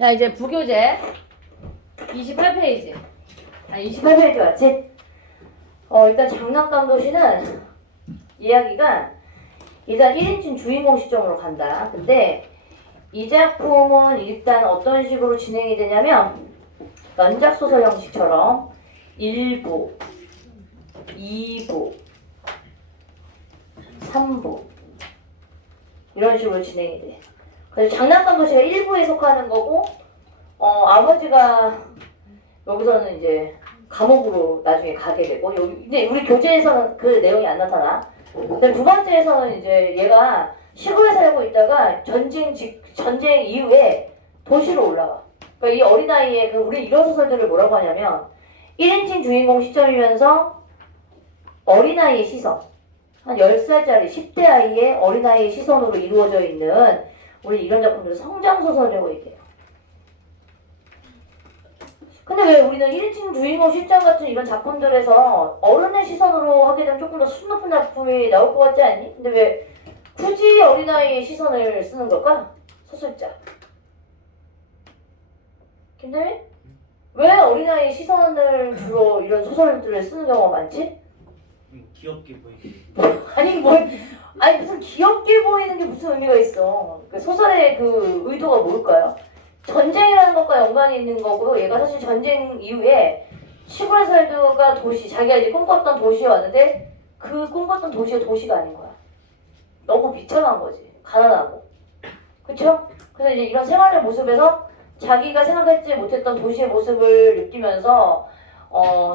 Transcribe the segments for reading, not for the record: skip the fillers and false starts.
자, 이제 부교재 28페이지. 28페이지 맞지? 일단 장난감 도시는 이야기가 일단 1인칭 주인공 시점으로 간다. 근데 이 작품은 일단 어떤 식으로 진행이 되냐면 연작소설 형식처럼 1부, 2부, 3부 이런 식으로 진행이 돼. 그래서 장난감 도시가 1부에 속하는 거고 아버지가 여기서는 이제 감옥으로 나중에 가게 되고 근데 우리 교재에서는 그 내용이 안 나타나. 근데 두 번째에서는 이제 얘가 시골에 살고 있다가 전쟁 이후에 도시로 올라와. 그러니까 이 어린아이의 우리 이런 소설들을 뭐라고 하냐면 1인칭 주인공 시점이면서 어린아이의 시선, 한 10살짜리 10대 아이의 어린아이의 시선으로 이루어져 있는 우리 이런 작품들을 성장소설이라고 얘기해요. 근데 왜 우리는 1인칭 주인공 시점 같은 이런 작품들에서 어른의 시선으로 하게 되면 조금 더 수준 높은 작품이 나올 것 같지 않니? 근데 왜 굳이 어린아이의 시선을 쓰는 걸까? 소설자. 김대민? 왜 어린아이의 시선을 주로 이런 소설들을 쓰는 경우가 많지? 귀엽게 보이게. 아니 무슨 귀엽게 보이는 게 무슨 의미가 있어? 그 소설의 그 의도가 뭘까요? 전쟁이라는 것과 연관이 있는 거고 얘가 사실 전쟁 이후에 시골에 살다가 도시, 자기가 이제 꿈꿨던 도시에 왔는데 그 꿈꿨던 도시가 도시가 아닌 거야. 너무 비참한 거지. 가난하고. 그쵸? 그래서 이제 이런 생활의 모습에서 자기가 생각했지 못했던 도시의 모습을 느끼면서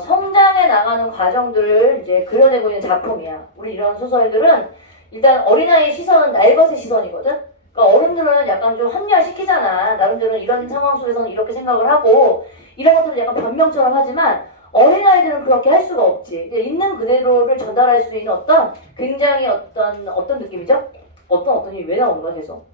성장해 나가는 과정들을 이제 그려내고 있는 작품이야. 우리 이런 소설들은 일단 어린아이의 시선은 날것의 시선이거든? 그러니까 어른들은 약간 좀 합리화시키잖아. 나름대로 이런 상황 속에서는 이렇게 생각을 하고 이런 것들은 약간 변명처럼 하지만 어린아이들은 그렇게 할 수가 없지. 있는 그대로를 전달할 수 있는 굉장히 어떤 느낌이죠? 어떤 일이 왜 나오는 거야 계속?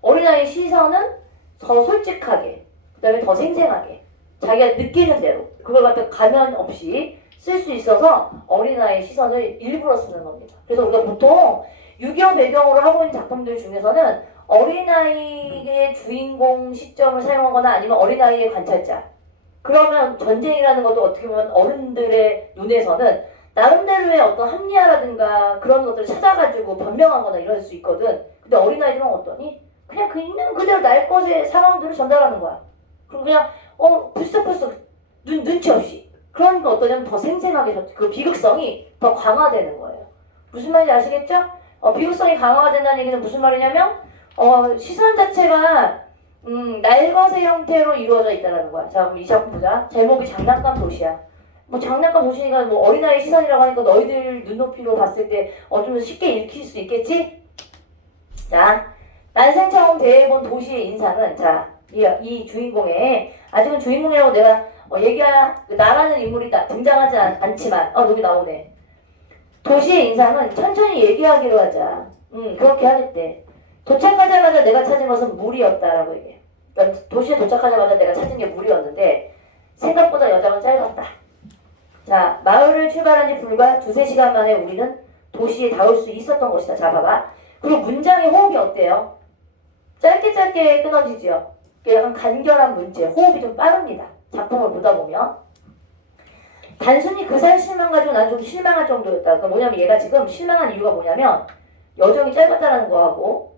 어린아이의 시선은 더 솔직하게, 그 다음에 더 생생하게 자기가 느끼는 대로 그걸 갖다 가면 없이 쓸 수 있어서 어린아이의 시선을 일부러 쓰는 겁니다. 그래서 우리가 보통 6.25 배경으로 하고 있는 작품들 중에서는 어린아이의 주인공 시점을 사용하거나 아니면 어린아이의 관찰자. 그러면 전쟁이라는 것도 어떻게 보면 어른들의 눈에서는 나름대로의 어떤 합리화라든가 그런 것들을 찾아가지고 변명하거나 이럴 수 있거든. 근데 어린아이들은 어떠니? 그냥 그 있는 그대로 날 것의 상황들을 전달하는 거야. 그리고 그냥 불쑥불쑥 눈치 없이. 그러니까 어떠냐면 더 생생하게 그 비극성이 더 강화되는 거예요. 무슨 말인지 아시겠죠? 비극성이 강화가 된다는 얘기는 무슨 말이냐면 시선 자체가 날것의 형태로 이루어져 있다는 거야. 자, 그럼 이 작품 보자. 제목이 장난감 도시야. 뭐 장난감 도시니까 뭐 어린아이 시선이라고 하니까 너희들 눈높이로 봤을 때 좀 쉽게 읽힐 수 있겠지? 자, 난생 처음 대해본 도시의 인상은 자, 이 주인공의 아직은 주인공이라고 내가 나라는 인물이 등장하지 않지만 여기 나오네. 도시의 인상은 천천히 얘기하기로 하자. 그렇게 하겠대. 도착하자마자 내가 찾은 것은 물이었다라고 얘기해. 그러니까 도시에 도착하자마자 내가 찾은 게 물이었는데 생각보다 여정은 짧았다. 자, 마을을 출발한 지 불과 2-3시간 만에 우리는 도시에 닿을 수 있었던 것이다. 자, 봐봐. 그리고 문장의 호흡이 어때요? 짧게 끊어지죠. 약간 간결한 문체, 호흡이 좀 빠릅니다. 작품을 보다 보면. 단순히 그 사이 실망 가지고 난 좀 실망할 정도였다. 그러니까 뭐냐면 얘가 지금 실망한 이유가 뭐냐면 여정이 짧았다는 거하고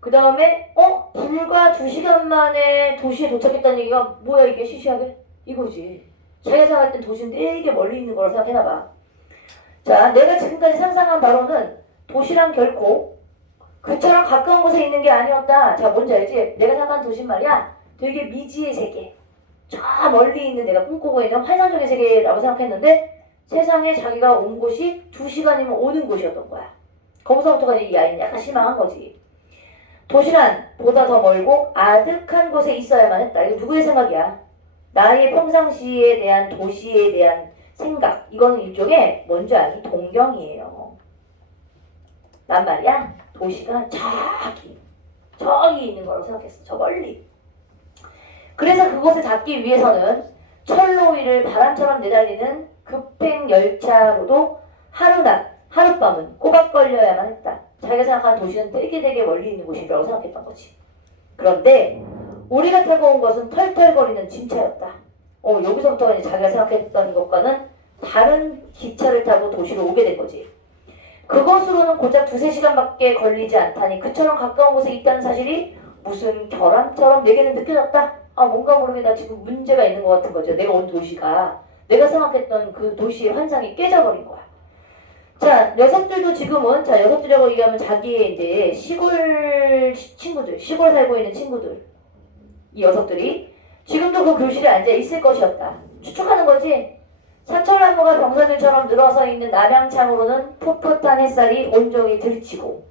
그 다음에 불과 2시간 만에 도시에 도착했다는 얘기가 뭐야 이게 시시하게? 이거지. 자기가 생각할 땐 도시는 되게 멀리 있는 거라고 생각해놔봐. 자, 내가 지금까지 상상한 바로는 도시란 결코 그처럼 가까운 곳에 있는 게 아니었다. 자, 뭔지 알지? 내가 생각한 도시는 말이야 되게 미지의 세계. 저 멀리 있는 내가 꿈꾸고 있는 환상적인 세계라고 생각했는데 세상에 자기가 온 곳이 2시간이면 오는 곳이었던 거야. 거기서부터가 이 아이는 약간 실망한 거지. 도시란 보다 더 멀고 아득한 곳에 있어야만 했다. 이거 누구의 생각이야? 나의 평상시에 대한 도시에 대한 생각. 이거는 일종의 뭔지 아니? 동경이에요. 난 말이야 도시가 저기 있는 거라고 생각했어. 저 멀리. 그래서 그곳을 잡기 위해서는 철로 위를 바람처럼 내달리는 급행 열차로도 하룻밤은 꼬박 걸려야만 했다. 자기가 생각한 도시는 되게 멀리 있는 곳이라고 생각했던 거지. 그런데 우리가 타고 온 것은 털털거리는 짐차였다. 여기서부터 이제 자기가 생각했던 것과는 다른 기차를 타고 도시로 오게 된 거지. 그것으로는 고작 2~3시간밖에 걸리지 않다니 그처럼 가까운 곳에 있다는 사실이 무슨 결함처럼 내게는 느껴졌다. 뭔가 모르게 나 지금 문제가 있는 것 같은 거죠. 내가 온 도시가 내가 생각했던 그 도시의 환상이 깨져버린 거야. 자, 녀석들도 지금은 녀석들이라고 얘기하면 자기의 이제 시골 친구들, 시골 살고 있는 친구들, 이 녀석들이 지금도 그 교실에 앉아 있을 것이었다. 추측하는 거지. 사철나무가 병사들처럼 늘어서 있는 남양창으로는 풋풋한 햇살이 온종일 들이치고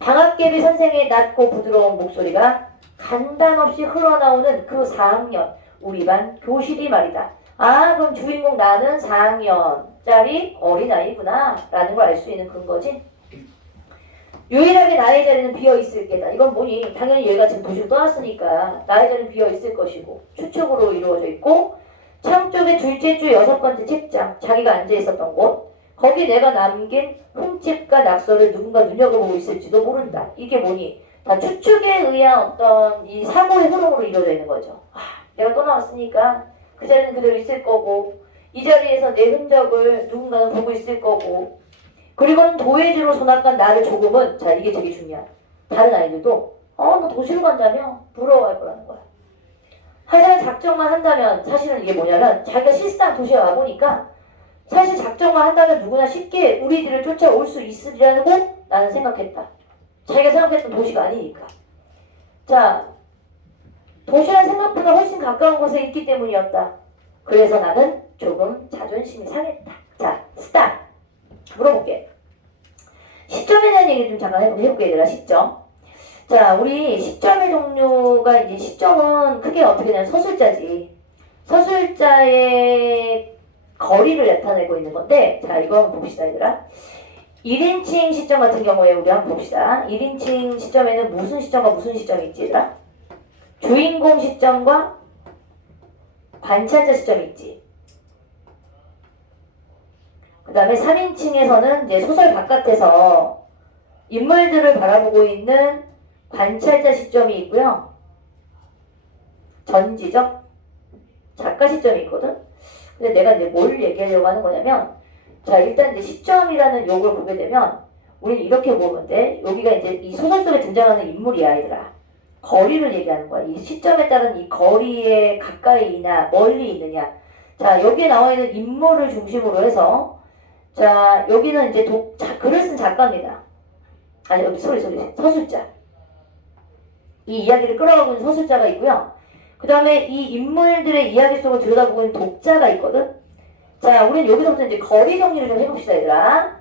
방학개비 선생의 낮고 부드러운 목소리가 간단없이 흘러나오는 그 4학년 우리 반 교실이 말이다. 그럼 주인공 나는 4학년짜리 어린아이구나 라는 걸 알 수 있는 근거지. 유일하게 나의 자리는 비어있을 게다. 이건 뭐니? 당연히 얘가 지금 도시로 떠났으니까 나의 자리는 비어있을 것이고 추측으로 이루어져 있고 창 쪽에 둘째 주 6번째 책장 자기가 앉아있었던 곳 거기 내가 남긴 흠집과 낙서를 누군가 눈여겨보고 있을지도 모른다. 이게 뭐니? 다 추측에 의한 어떤 이 사고의 흐름으로 이루어져 있는 거죠. 내가 떠나왔으니까 그 자리는 그대로 있을 거고 이 자리에서 내 흔적을 누군가는 보고 있을 거고 그리고는 도예지로 손아깐 나를 조금은 이게 되게 중요한 다른 아이들도 너 도시로 간다며 부러워할 거라는 거야. 하지만 작정만 한다면 사실은 이게 뭐냐면 자기가 실상 도시에 와보니까 사실 작정만 한다면 누구나 쉽게 우리들을 쫓아올 수 있으리라고 나는 생각했다. 자기가 생각했던 도시가 아니니까. 자, 도시란 생각보다 훨씬 가까운 곳에 있기 때문이었다. 그래서 나는 조금 자존심이 상했다. 자, 스탑. 물어볼게. 시점에 대한 얘기 좀 잠깐 해볼게, 얘들아. 시점. 자, 우리 시점의 종류가 이제 시점은 크게 어떻게 되냐면 서술자지. 서술자의 거리를 나타내고 있는 건데, 자, 이거 한번 봅시다, 얘들아. 1인칭 시점 같은 경우에 우리 한번 봅시다. 1인칭 시점에는 무슨 시점과 무슨 시점이 있지, 얘들아? 주인공 시점과 관찰자 시점이 있지. 그 다음에 3인칭에서는 이제 소설 바깥에서 인물들을 바라보고 있는 관찰자 시점이 있고요. 전지적 작가 시점이 있거든. 근데 내가 이제 뭘 얘기하려고 하는 거냐면, 자, 일단 이제 시점이라는 용어를 보게 되면, 우리는 이렇게 보면 돼. 여기가 이제 이 소설 속에 등장하는 인물이야, 얘들아. 거리를 얘기하는 거야. 이 시점에 따른 이 거리에 가까이 있냐, 멀리 있느냐. 자, 여기에 나와 있는 인물을 중심으로 해서, 자, 여기는 이제 글을 쓴 작가입니다. 여기 서술자. 이 이야기를 끌어가고 있는 서술자가 있고요. 그 다음에 이 인물들의 이야기 속을 들여다보고 있는 독자가 있거든. 자, 우리는 여기서부터 이제 거리 정리를 좀 해봅시다, 얘들아.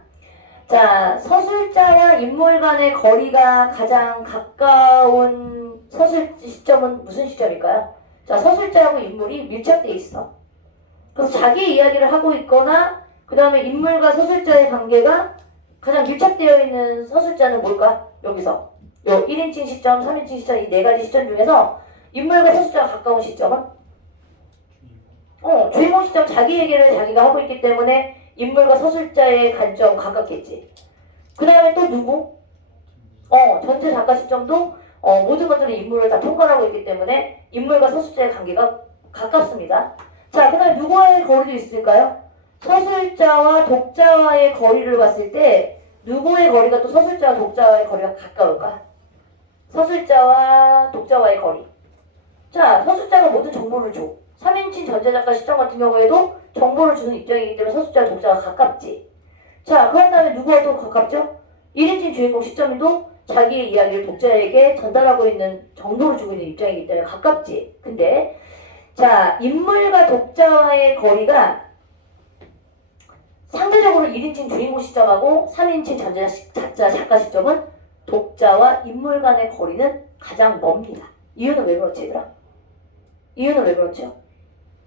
자, 서술자와 인물 간의 거리가 가장 가까운 서술 시점은 무슨 시점일까요? 자, 서술자하고 인물이 밀착돼 있어. 그래서 자기 이야기를 하고 있거나 그 다음에 인물과 서술자의 관계가 가장 밀착되어 있는 서술자는 뭘까? 여기서 요 1인칭 시점, 3인칭 시점 이 4가지 시점 중에서 인물과 서술자가 가까운 시점은? 주인공 시점 자기 얘기를 자기가 하고 있기 때문에 인물과 서술자의 관점 가깝겠지. 그 다음에 또 누구? 전체 작가 시점도 모든 것들이 인물을 다 통과하고 있기 때문에 인물과 서술자의 관계가 가깝습니다. 자, 그 다음에 누구와의 거리도 있을까요? 서술자와 독자와의 거리를 봤을 때 누구의 거리가 또 서술자와 독자와의 거리가 가까울까? 서술자와 독자와의 거리. 자, 서술자가 모든 정보를 줘. 3인칭 전자작가 시점 같은 경우에도 정보를 주는 입장이기 때문에 서술자와 독자가 가깝지. 자, 그런 다음에 누구와 또 가깝죠? 1인칭 주인공 시점도 자기의 이야기를 독자에게 전달하고 있는 정보를 주고 있는 입장이기 때문에 가깝지. 근데 자, 인물과 독자와의 거리가 상대적으로 1인칭 주인공 시점하고 3인칭 작가 시점은 독자와 인물 간의 거리는 가장 멉니다. 이유는 왜 그렇지, 얘들아? 이유는 왜 그렇죠?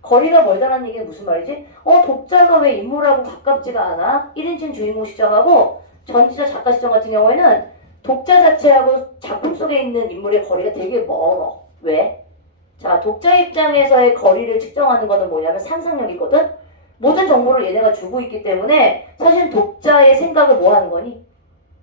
거리가 멀다는 얘기는 무슨 말이지? 독자가 왜 인물하고 가깝지가 않아? 1인칭 주인공 시점하고 전지자 작가 시점 같은 경우에는 독자 자체하고 작품 속에 있는 인물의 거리가 되게 멀어. 왜? 자, 독자 입장에서의 거리를 측정하는 거는 뭐냐면 상상력이거든? 모든 정보를 얘네가 주고 있기 때문에 사실 독자의 생각을 뭐 하는 거니?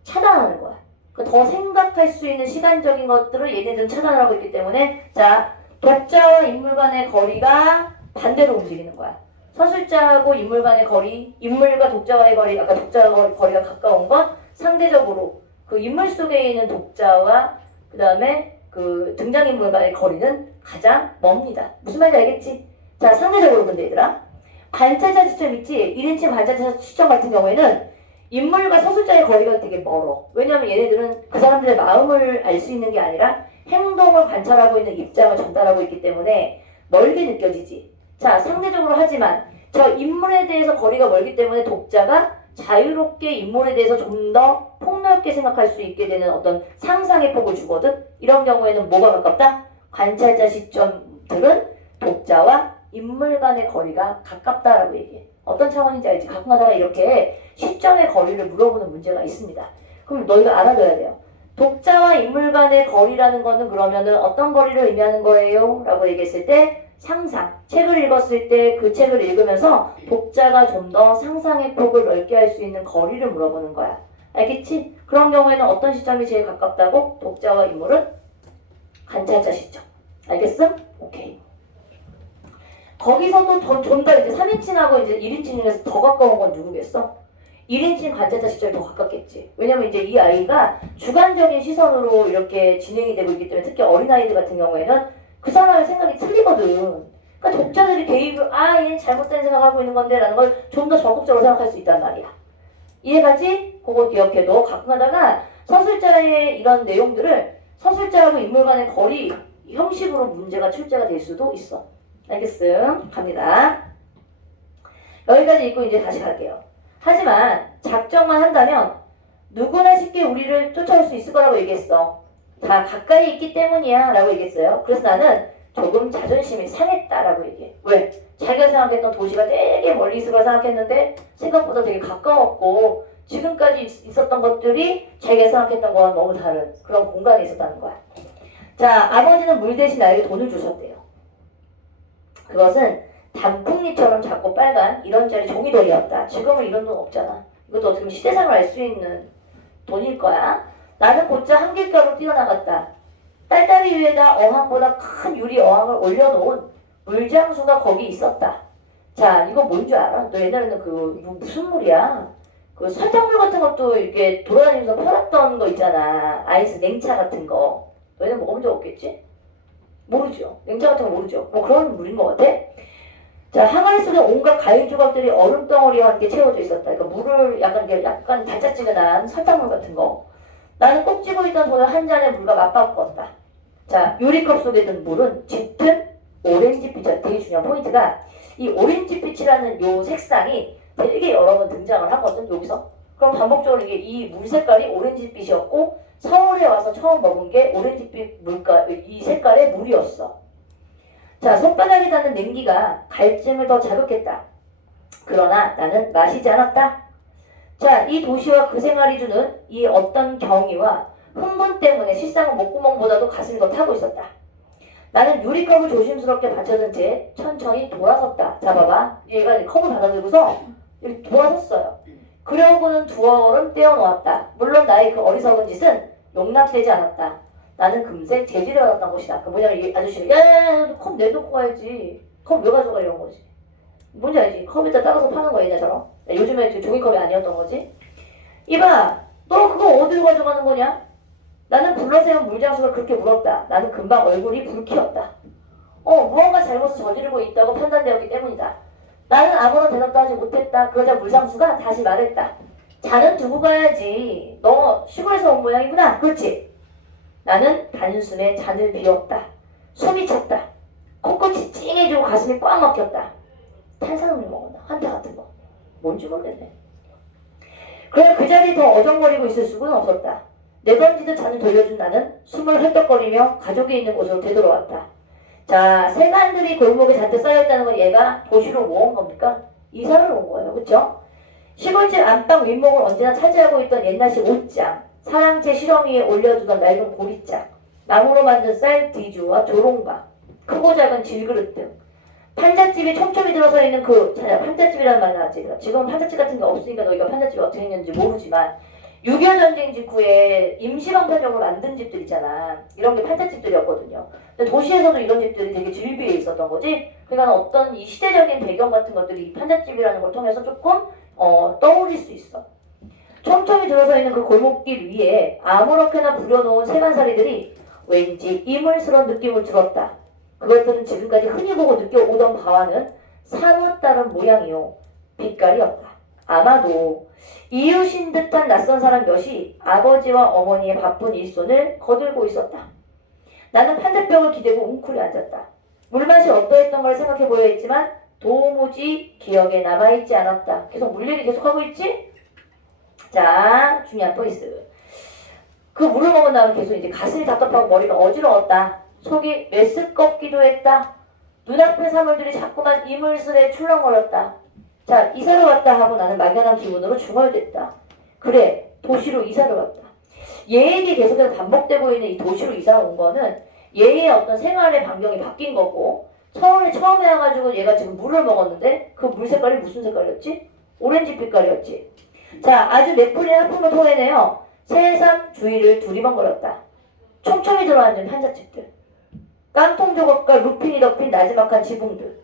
차단하는 거야. 더 생각할 수 있는 시간적인 것들을 얘네들은 차단을 하고 있기 때문에 자, 독자와 인물 간의 거리가 반대로 움직이는 거야. 서술자하고 인물 간의 거리, 인물과 독자와의 거리, 아까 독자와 거리가 가까운 건 상대적으로 그 인물 속에 있는 독자와 그 다음에 그 등장인물과의 거리는 가장 멉니다. 무슨 말인지 알겠지? 자, 상대적으로 근데 얘들아. 관찰자 시점 있지? 1인칭 관찰자 시점 같은 경우에는 인물과 서술자의 거리가 되게 멀어. 왜냐하면 얘네들은 그 사람들의 마음을 알 수 있는 게 아니라 행동을 관찰하고 있는 입장을 전달하고 있기 때문에 멀게 느껴지지. 자, 상대적으로 하지만 저 인물에 대해서 거리가 멀기 때문에 독자가 자유롭게 인물에 대해서 좀 더 폭넓게 생각할 수 있게 되는 어떤 상상의 폭을 주거든. 이런 경우에는 뭐가 가깝다? 관찰자 시점들은 독자와 인물 간의 거리가 가깝다라고 얘기해. 어떤 차원인지 알지? 가끔 가다가 이렇게 시점의 거리를 물어보는 문제가 있습니다. 그럼 너희가 알아둬야 돼요. 독자와 인물 간의 거리라는 거는 그러면은 어떤 거리를 의미하는 거예요? 라고 얘기했을 때 상상. 책을 읽었을 때 그 책을 읽으면서 독자가 좀 더 상상의 폭을 넓게 할 수 있는 거리를 물어보는 거야. 알겠지? 그런 경우에는 어떤 시점이 제일 가깝다고? 독자와 인물은 관찰자 시점. 알겠어? 오케이. 거기서도 좀 더 이제 3인칭하고 이제 1인칭 중에서 더 가까운 건 누구겠어? 1인칭 관찰자 시점이 더 가깝겠지. 왜냐면 이제 이 아이가 주관적인 시선으로 이렇게 진행이 되고 있기 때문에 특히 어린아이들 같은 경우에는 그 사람의 생각이 틀리거든. 그러니까 독자들이 개입을 얘는 잘못된 생각하고 있는 건데 라는 걸 좀 더 적극적으로 생각할 수 있단 말이야. 이해가지? 그거 기억해도 가끔 하다가 서술자의 이런 내용들을 서술자하고 인물 간의 거리 형식으로 문제가 출제가 될 수도 있어. 알겠음? 갑니다. 여기까지 읽고 이제 다시 갈게요. 하지만 작정만 한다면 누구나 쉽게 우리를 쫓아올 수 있을 거라고 얘기했어. 다 가까이 있기 때문이야 라고 얘기했어요. 그래서 나는 조금 자존심이 상했다라고 얘기해. 왜? 자기가 생각했던 도시가 되게 멀리 있을 거라 생각했는데 생각보다 되게 가까웠고 지금까지 있었던 것들이 자기가 생각했던 거와 너무 다른 그런 공간이 있었다는 거야. 자, 아버지는 물 대신 나에게 돈을 주셨대요. 그것은 단풍잎처럼 작고 빨간 1원짜리 종이돈이었다. 지금은 이런 돈 없잖아. 이것도 어떻게 보면 시대상을 알 수 있는 돈일 거야. 나는 곧장 한길가로 뛰어나갔다. 딸다리 위에다 어항보다 큰 유리 어항을 올려놓은 물장수가 거기 있었다. 자, 이거 뭔 줄 알아? 너 옛날에는 무슨 물이야? 그 설탕물 같은 것도 이렇게 돌아다니면서 팔았던 거 있잖아. 아이스 냉차 같은 거. 너희는 먹어본 적 없겠지? 모르죠. 냉차 같은 거 모르죠. 뭐 그런 물인 것 같아. 자, 항아리 속에 온갖 과일 조각들이 얼음 덩어리와 함께 채워져 있었다. 그러니까 물을 약간 달짝지근한 설탕물 같은 거. 나는 꼭 쥐고 있던 돈을 한 잔의 물과 맞바꿨다. 자, 유리컵 속에 든 물은 짙은 오렌지빛이야. 되게 중요한 포인트가 이 오렌지빛이라는 요 색상이 되게 여러 번 등장을 하거든, 여기서. 그럼 반복적으로 이게 이 물 색깔이 오렌지빛이었고 서울에 와서 처음 먹은 게 오렌지빛 물깔, 이 색깔의 물이었어. 자, 손바닥에 닿는 냉기가 갈증을 더 자극했다. 그러나 나는 마시지 않았다. 자, 이 도시와 그 생활이 주는 이 어떤 경위와 흥분 때문에 실상은 목구멍보다도 가슴이 더 타고 있었다. 나는 유리컵을 조심스럽게 받쳐든 채 천천히 돌아섰다. 자, 봐봐. 얘가 컵을 받아들고서 이렇게 돌아섰어요. 그러고는 두어를 떼어놓았다. 물론 나의 그 어리석은 짓은 용납되지 않았다. 나는 금세 제지를 받았던 것이다. 그 뭐냐면 이 아저씨가 야야야 컵 내놓고 가야지. 컵 왜 가져가 이런 거지. 뭔지 알지? 컵에다 따라서 파는 거 얘네처럼. 요즘에 종이컵이 아니었던 거지. 이봐, 너 그거 어디로 가져가는 거냐? 나는 불러세운 물장수가 그렇게 물었다. 나는 금방 얼굴이 불키웠다. 무언가 잘못을 저지르고 있다고 판단되었기 때문이다. 나는 아무런 대답도 하지 못했다. 그러자 물장수가 다시 말했다. 잔은 두고 가야지. 너 시골에서 온 모양이구나. 그렇지? 나는 단숨에 잔을 비웠다. 숨이 찼다. 코끝이 찡해지고 가슴이 꽉 막혔다. 탄산음료 먹었나? 한타 같은 거. 뭔지 모르겠네. 그래 그 자리에 더 어정거리고 있을 수는 없었다. 내던지듯 잔을 돌려준 나는 숨을 헐떡거리며 가족이 있는 곳으로 되돌아왔다. 자, 세간들이 골목에 잔뜩 쌓여있다는 건 얘가 도시로 뭐 온 겁니까? 이사를 온 거예요. 그쵸? 시골집 안방 윗목을 언제나 차지하고 있던 옛날식 옷장, 사랑채 실ong 위에 올려두던 낡은 보리짝, 나무로 만든 쌀 뒤주와 조롱밥, 크고 작은 질그릇 등 판잣집이 촘촘히 들어서 있는 판잣집이라는 말 나왔지. 지금 판잣집 같은 게 없으니까 너희가 판잣집이 어떻게 있는지 모르지만 6.25 전쟁 직후에 임시방편적으로 만든 집들 있잖아. 이런 게 판잣집들이었거든요. 근데 도시에서도 이런 집들이 되게 즐비해 있었던 거지. 그러니까 어떤 이 시대적인 배경 같은 것들이 이 판잣집이라는 걸 통해서 조금 떠올릴 수 있어. 촘촘히 들어서 있는 그 골목길 위에 아무렇게나 부려놓은 세간살이들이 왠지 이물스러운 느낌을 들었다. 그것들은 지금까지 흔히 보고 느껴오던 바와는 사뭇 다른 모양이요. 빛깔이었다. 아마도 이웃인 듯한 낯선 사람 몇이 아버지와 어머니의 바쁜 일손을 거들고 있었다. 나는 판잣병을 기대고 웅크려 앉았다. 물맛이 어떠했던 걸 생각해 보여 했지만 도무지 기억에 남아있지 않았다. 계속 물 얘기 계속하고 있지? 자, 중요한 포인트. 그 물을 먹은 다음에 계속 이제 가슴이 답답하고 머리가 어지러웠다. 속이 메스껍기도 했다. 눈앞의 사물들이 자꾸만 이물스레 출렁거렸다. 자, 이사를 왔다 하고 나는 막연한 기분으로 중얼댔다. 그래, 도시로 이사를 왔다. 얘에게 계속해서 반복되고 있는 이 도시로 이사 온 거는 얘의 어떤 생활의 반경이 바뀐 거고, 서울에 처음에 와가지고 얘가 지금 물을 먹었는데 그 물 색깔이 무슨 색깔이었지? 오렌지 빛깔이었지. 자, 아주 내풀린 하품을 토해내어 새삼 주위를 두리번거렸다. 촘촘히 들어앉은 판잣집들, 깡통 조각과 루핀이 덮인 나지막한 지붕들,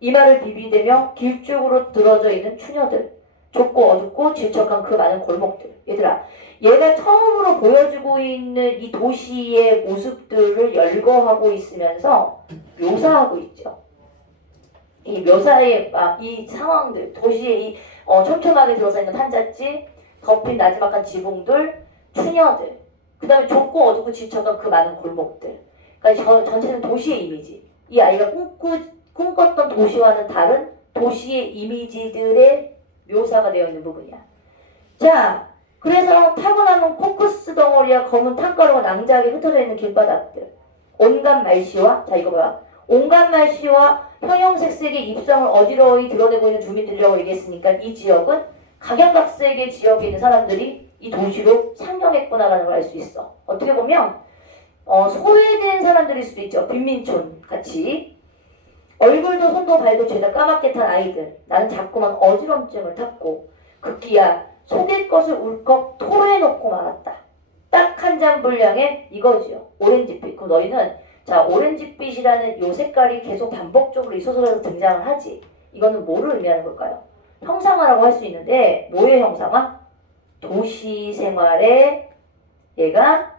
이마를 비비대며 길쭉으로 들어져 있는 추녀들, 좁고 어둡고 질척한 그 많은 골목들. 얘들아, 얘가 처음으로 보여주고 있는 이 도시의 모습들을 열거하고 있으면서 묘사하고 있죠. 이 묘사의 이 상황들, 도시의 이 촘촘하게 들어서 있는 판잣집, 덮인 나지막한 지붕들, 추녀들, 그 다음에 좁고 어둡고 질척한 그 많은 골목들. 그러니까 전체는 도시의 이미지. 이 아이가 꿈꿨던 도시와는 다른 도시의 이미지들의 묘사가 되어 있는 부분이야. 자, 그래서 타고나는 코크스 덩어리와 검은 탕가루가 낭자하게 흩어져 있는 길바닥들, 온갖 말씨와, 자 이거 뭐야, 온갖 말씨와 형형색색의 입성을 어지러이 드러내고 있는 주민들이라고 얘기했으니까 이 지역은 각양각색의 지역에 있는 사람들이 이 도시로 상경했구나라는 걸 알 수 있어. 어떻게 보면 소외된 사람들일 수도 있죠. 빈민촌 같이. 얼굴도 손도 발도 죄다 까맣게 탄 아이들. 나는 자꾸만 어지럼증을 탔고 급기야 속의 것을 울컥 토해놓고 말았다. 딱 한 잔 분량의 이거지요. 오렌지빛. 그럼 너희는 자, 오렌지빛이라는 요 색깔이 계속 반복적으로 이 소설에서 등장을 하지. 이거는 뭐를 의미하는 걸까요? 형상화라고 할 수 있는데 뭐의 형상화? 도시 생활에 얘가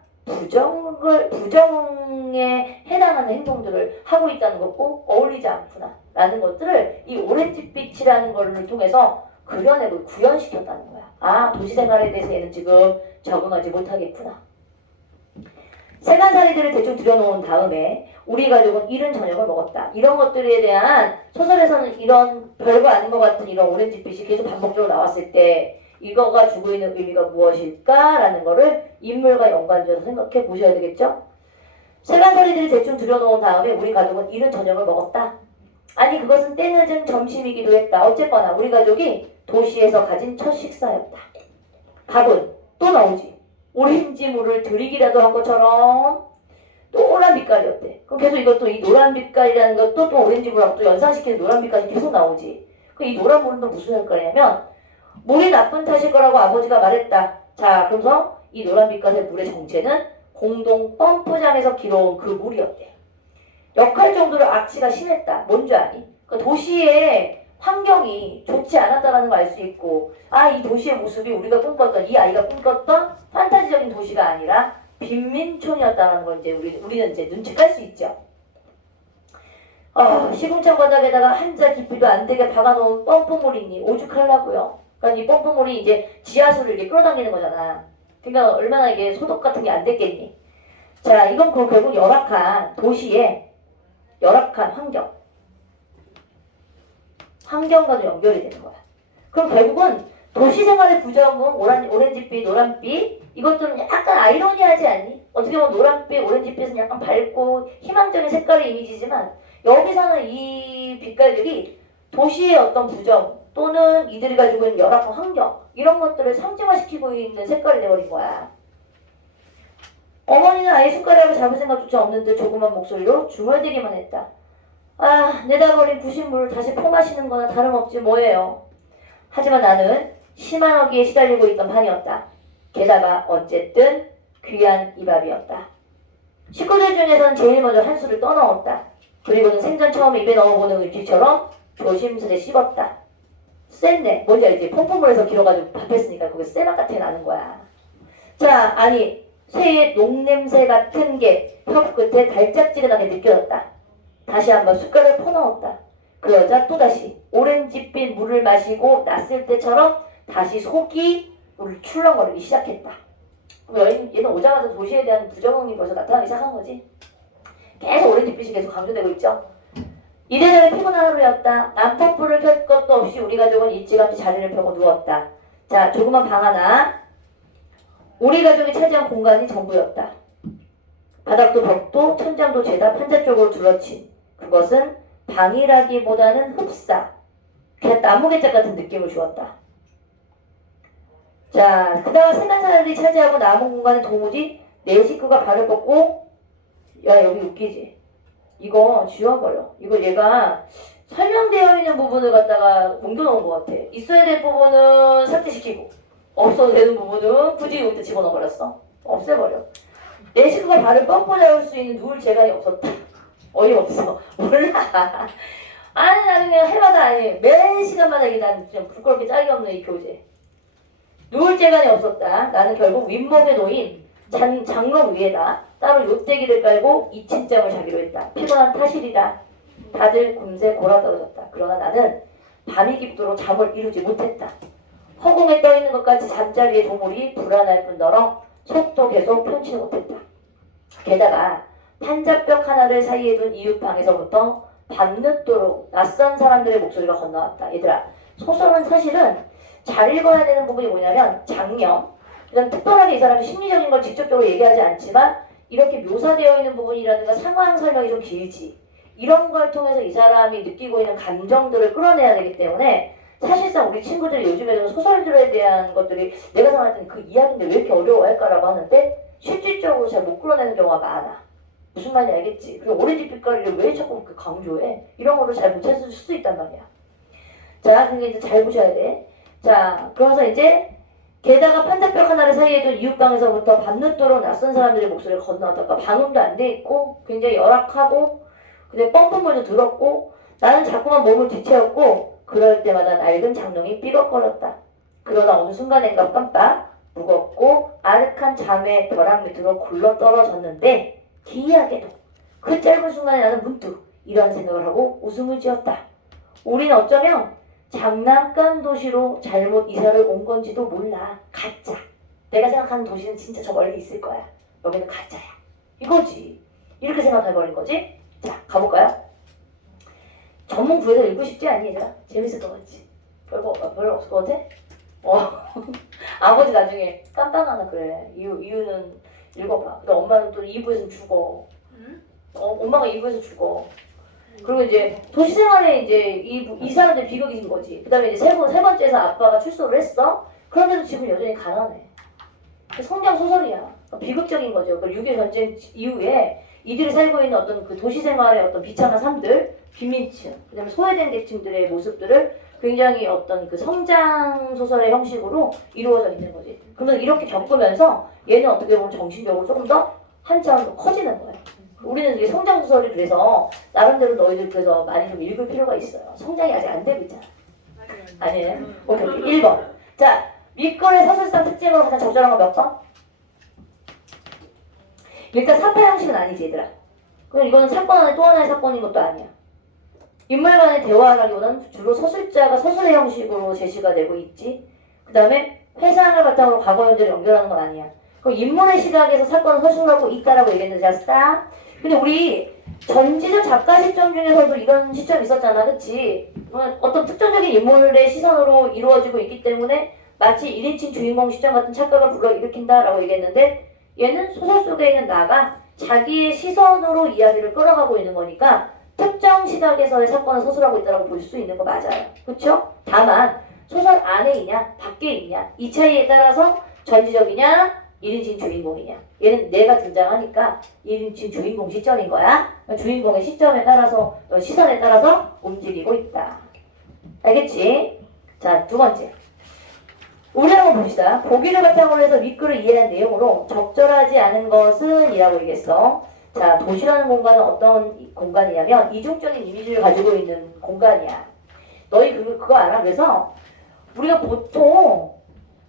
부정에 해당하는 행동들을 하고 있다는 거고 어울리지 않구나 라는 것들을 이 오렌지빛이라는 걸 통해서 그려내고 구현시켰다는 거야. 아, 도시 생활에 대해서 얘는 지금 적응하지 못하겠구나. 세간살이들을 대충 들여놓은 다음에 우리 가족은 이른 저녁을 먹었다. 이런 것들에 대한 소설에서는 이런 별거 아닌 것 같은 이런 오렌지빛이 계속 반복적으로 나왔을 때 이거가 주고 있는 의미가 무엇일까라는 거를 인물과 연관지어서 생각해 보셔야 되겠죠? 세간살이들이 대충 들여놓은 다음에 우리 가족은 이른 저녁을 먹었다. 아니 그것은 때늦은 점심이기도 했다. 어쨌거나 우리 가족이 도시에서 가진 첫 식사였다. 밥은 또 나오지. 오렌지물을 들이기라도 한 것처럼 노란 빛깔이었대. 그럼 계속 이것도 이 노란 빛깔이라는 것도 또 오렌지물하고 또 연상시키는 노란 빛깔이 계속 나오지. 그 이 노란 물은 또 무슨 색깔이냐면 물이 나쁜 탓일 거라고 아버지가 말했다. 자, 그래서 이 노란 빛깔의 물의 정체는 공동 펌프장에서 길어온 그 물이었대. 역할 정도로 악취가 심했다. 뭔지 아니? 그 도시의 환경이 좋지 않았다는 걸 알 수 있고, 아, 이 도시의 모습이 우리가 꿈꿨던, 이 아이가 꿈꿨던 판타지적인 도시가 아니라 빈민촌이었다는 걸 이제 우리는 이제 눈치챌 수 있죠. 시궁창 바닥에다가 한자 깊이도 안 되게 박아놓은 펌프물이니 오죽하려고요. 그러니까 이 펌프물이 이제 지하수를 이렇게 끌어당기는 거잖아. 그러니까 얼마나 이게 소독 같은 게 안 됐겠니? 자, 이건 결국 열악한 도시의 열악한 환경과도 연결이 되는 거야. 그럼 결국은 도시 생활의 부정은 오렌지빛, 노란빛, 이것들은 약간 아이러니하지 않니? 어떻게 보면 노란빛, 오렌지빛은 약간 밝고 희망적인 색깔의 이미지지만 여기서는 이 빛깔들이 도시의 어떤 부정 또는 이들이 가지고 있는 열악한 환경 이런 것들을 상징화시키고 있는 색깔이 되어버린 거야. 어머니는 아예 숟가락을 잡을 생각조차 없는 듯 조그만 목소리로 중얼대기만 했다. 아, 내다버린 부신물을 다시 퍼마시는 거나 다름없지 뭐예요. 하지만 나는 심한 어기에 시달리고 있던 판이었다. 게다가 어쨌든 귀한 이밥이었다. 식구들 중에선 제일 먼저 한 수를 떠넣었다. 그리고는 생전 처음 입에 넣어보는 음식처럼 조심스레 씹었다. 쎘네. 뭔지 알지? 퐁퐁물에서 길어가지고 밥 했으니까 그게 쎄맛 같아 나는 거야. 자, 아니 새의 녹냄새 같은 게 혀 끝에 달짝지근하게 느껴졌다. 다시 한번 숟가락을 퍼넣었다. 그 여자 또다시 오렌지빛 물을 마시고 났을 때처럼 다시 속이 물을 출렁거리기 시작했다. 얘는 오자마자 도시에 대한 부정이 벌써 나타나기 시작한 거지. 계속 오렌지빛이 계속 강조되고 있죠. 이래저래 피곤한 하루였다. 난폭불을 켤 것도 없이 우리 가족은 일찌감치 자리를 펴고 누웠다. 자, 조그만 방 하나. 우리 가족이 차지한 공간이 전부였다. 바닥도 벽도 천장도 죄다 판자 쪽으로 둘러친 그것은 방이라기보다는 흡사, 그냥 나무개짝 같은 느낌을 주었다. 자, 그다가 세간사람들이 차지하고 남은 공간에 도무지 내 식구가 발을 뻗고 야 여기 웃기지? 이거 지워버려. 이거 얘가 설명되어 있는 부분을 갖다가 옮겨놓은 것 같아. 있어야 될 부분은 삭제시키고 없어도 되는 부분은 굳이 여기다 집어넣어버렸어. 없애버려. 내 식구가 발을 뻗고 잡을 수 있는 누울 재간이 없었다. 어이없어. 몰라. 아니 나는 그냥 해마다 아니 매 시간마다 이게 난 그냥 부끄럽게 짝이 없는 이 교재. 누울 재간이 없었다. 나는 결국 윗목에 놓인 장롱 위에다 따로 요때기를 깔고 2층장을 자기로 했다. 피곤한 탓이리라. 다들 금세 골아떨어졌다. 그러나 나는 밤이 깊도록 잠을 이루지 못했다. 허공에 떠있는 것까지 잠자리의 조물이 불안할 뿐더러 속도 계속 편치 못했다. 게다가 판자벽 하나를 사이에 둔 이웃방에서부터 밤늦도록 낯선 사람들의 목소리가 건너왔다. 얘들아, 소설은 사실은 잘 읽어야 되는 부분이 뭐냐면 장면, 그다음 특별하게 이 사람이 심리적인 걸 직접적으로 얘기하지 않지만 이렇게 묘사되어 있는 부분이라든가 상황 설명이 좀 길지. 이런 걸 통해서 이 사람이 느끼고 있는 감정들을 끌어내야 되기 때문에 사실상 우리 친구들이 요즘에는 소설들에 대한 것들이 내가 생각할 때는 그 이야기인데 왜 이렇게 어려워할까라고 하는데 실질적으로 잘 못 끌어내는 경우가 많아. 무슨 말인지 알겠지? 그리고 오렌지 빛깔을 왜 자꾸 그렇게 강조해? 이런 거를 잘 못 찾을 수 있단 말이야. 자, 그러니까 이제 잘 보셔야 돼. 자, 그러면서 이제 게다가 판자벽 하나를 사이에 둔 이웃방에서부터 밤늦도록 낯선 사람들의 목소리가 건너왔다가 방음도 안 돼 있고 굉장히 열악하고 근데 뻥뻥물도 들었고 나는 자꾸만 몸을 뒤채웠고 그럴 때마다 낡은 장롱이 삐걱거렸다. 그러다 어느 순간인가 깜빡 무겁고 아득한 잠의 벼락 밑으로 굴러떨어졌는데 기이하게도 그 짧은 순간에 나는 문득 이런 생각을 하고 웃음을 지었다. 우린 어쩌면 장난감 도시로 잘못 이사를 온 건지도 몰라. 가짜. 내가 생각하는 도시는 진짜 저 멀리 있을 거야. 여기는 가짜야. 이거지. 이렇게 생각해버린 거지. 자, 가볼까요? 전문 구에서 읽고 싶지 않니 얘들아? 재밌을 것 같지? 별로 없을 것 같아? 아버지 나중에 깜빵하나 그래. 이유는 읽어봐. 근데 엄마는 또 2부에서 죽어. 엄마가 2부에서 죽어. 그리고 이제 도시생활에 이제 이 사람들 비극인 거지. 그 다음에 이제 세 번째에서 아빠가 출소를 했어. 그런데도 지금 여전히 가난해. 성장 소설이야. 비극적인 거죠. 그 6.25 전쟁 이후에 이들이 살고 있는 어떤 그 도시생활의 어떤 비참한 삶들, 빈민층, 그 다음에 소외된 계층들의 모습들을 굉장히 어떤 그 성장 소설의 형식으로 이루어져 있는 거지. 그러면 이렇게 겪으면서 얘는 어떻게 보면 정신적으로 조금 더 한참 더 커지는 거야. 우리는 이게 성장 소설이 그래서 나름대로 너희들 그래서 많이 좀 읽을 필요가 있어요. 성장이 아직 안 되고 있잖아. 아니에요? 오케이. 1번. 자, 밑거래 서술상 특징으로 가장 적절한 건 몇 번? 일단 사파 형식은 아니지 얘들아. 그럼 이거는 사건 안에 또 하나의 사건인 것도 아니야. 인물 간의 대화라기보다는 주로 서술자가 서술의 형식으로 제시가 되고 있지. 그 다음에 회상을 바탕으로 과거 현재를 연결하는 건 아니야. 그럼 인물의 시각에서 사건을 서술하고 있다라고 얘기했는데 자 스탑. 근데 우리 전지적 작가 시점 중에서도 이런 시점이 있었잖아. 그치? 어떤 특정적인 인물의 시선으로 이루어지고 있기 때문에 마치 1인칭 주인공 시점 같은 착각을 불러일으킨다라고 얘기했는데 얘는 소설 속에 있는 나가 자기의 시선으로 이야기를 끌어가고 있는 거니까 특정 시각에서의 사건을 서술하고 있다고 볼 수 있는 거 맞아요. 그렇죠? 다만 소설 안에 있냐 밖에 있냐 이 차이에 따라서 전지적이냐 1인칭 주인공이냐. 얘는 내가 등장하니까 1인칭 주인공 시점인 거야. 주인공의 시점에 따라서 시선에 따라서 움직이고 있다. 알겠지? 자, 두 번째. 우리 한번 봅시다. 보기를 바탕으로 해서 윗글을 이해한 내용으로 적절하지 않은 것은 이라고 얘기했어. 자, 도시라는 공간은 어떤 공간이냐면 이중적인 이미지를 가지고 있는 공간이야. 너희 그거 알아? 그래서 우리가 보통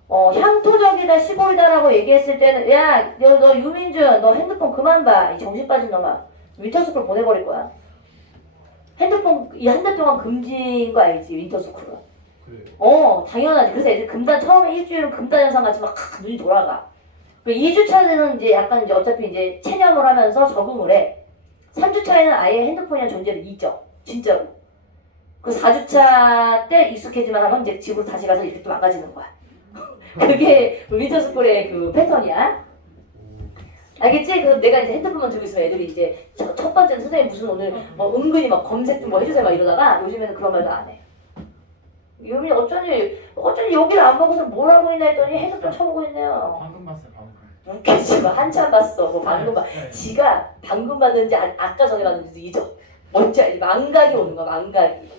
향토적이다 시골이다라고 얘기했을 때는 야, 너 유민준 너 핸드폰 그만 봐. 이 정신 빠진 놈아. 윈터스쿨 보내버릴 거야. 핸드폰 이 한 달 동안 금지인 거 알지? 윈터스쿨은. 그래요. 당연하지. 그래서 애들 금단 처음에 일주일은 금단 현상 같이 막 눈이 돌아가. 2주차는 이제 약간 이제 어차피 이제 체념을 하면서 적응을 해. 3주차에는 아예 핸드폰이라는 존재를 잊죠. 진짜로. 그 4주차 때 익숙해지만 하면 이제 집으로 다시 가서 이렇게 또 망가지는 거야. 그게 윈터스쿨의 그 패턴이야. 알겠지? 그래서 내가 이제 핸드폰만 들고 있으면 애들이 이제 첫 번째는 선생님 무슨 오늘 은근히 막 검색 좀 뭐 해주세요 막 이러다가 요즘에는 그런 말도 안 해. 유미 어쩐지 여기를 안 보고서 뭘 하고 있나 했더니 해석좀 쳐보고 있네요. 방금 봤어요, 방금. 웃기지 마. 한참 봤어. 뭐 방금 봐. 네. 지가 방금 봤는지 아까 전에 봤는지도 잊어. 뭔지 알지? 망각이 오는 거야. 망각이.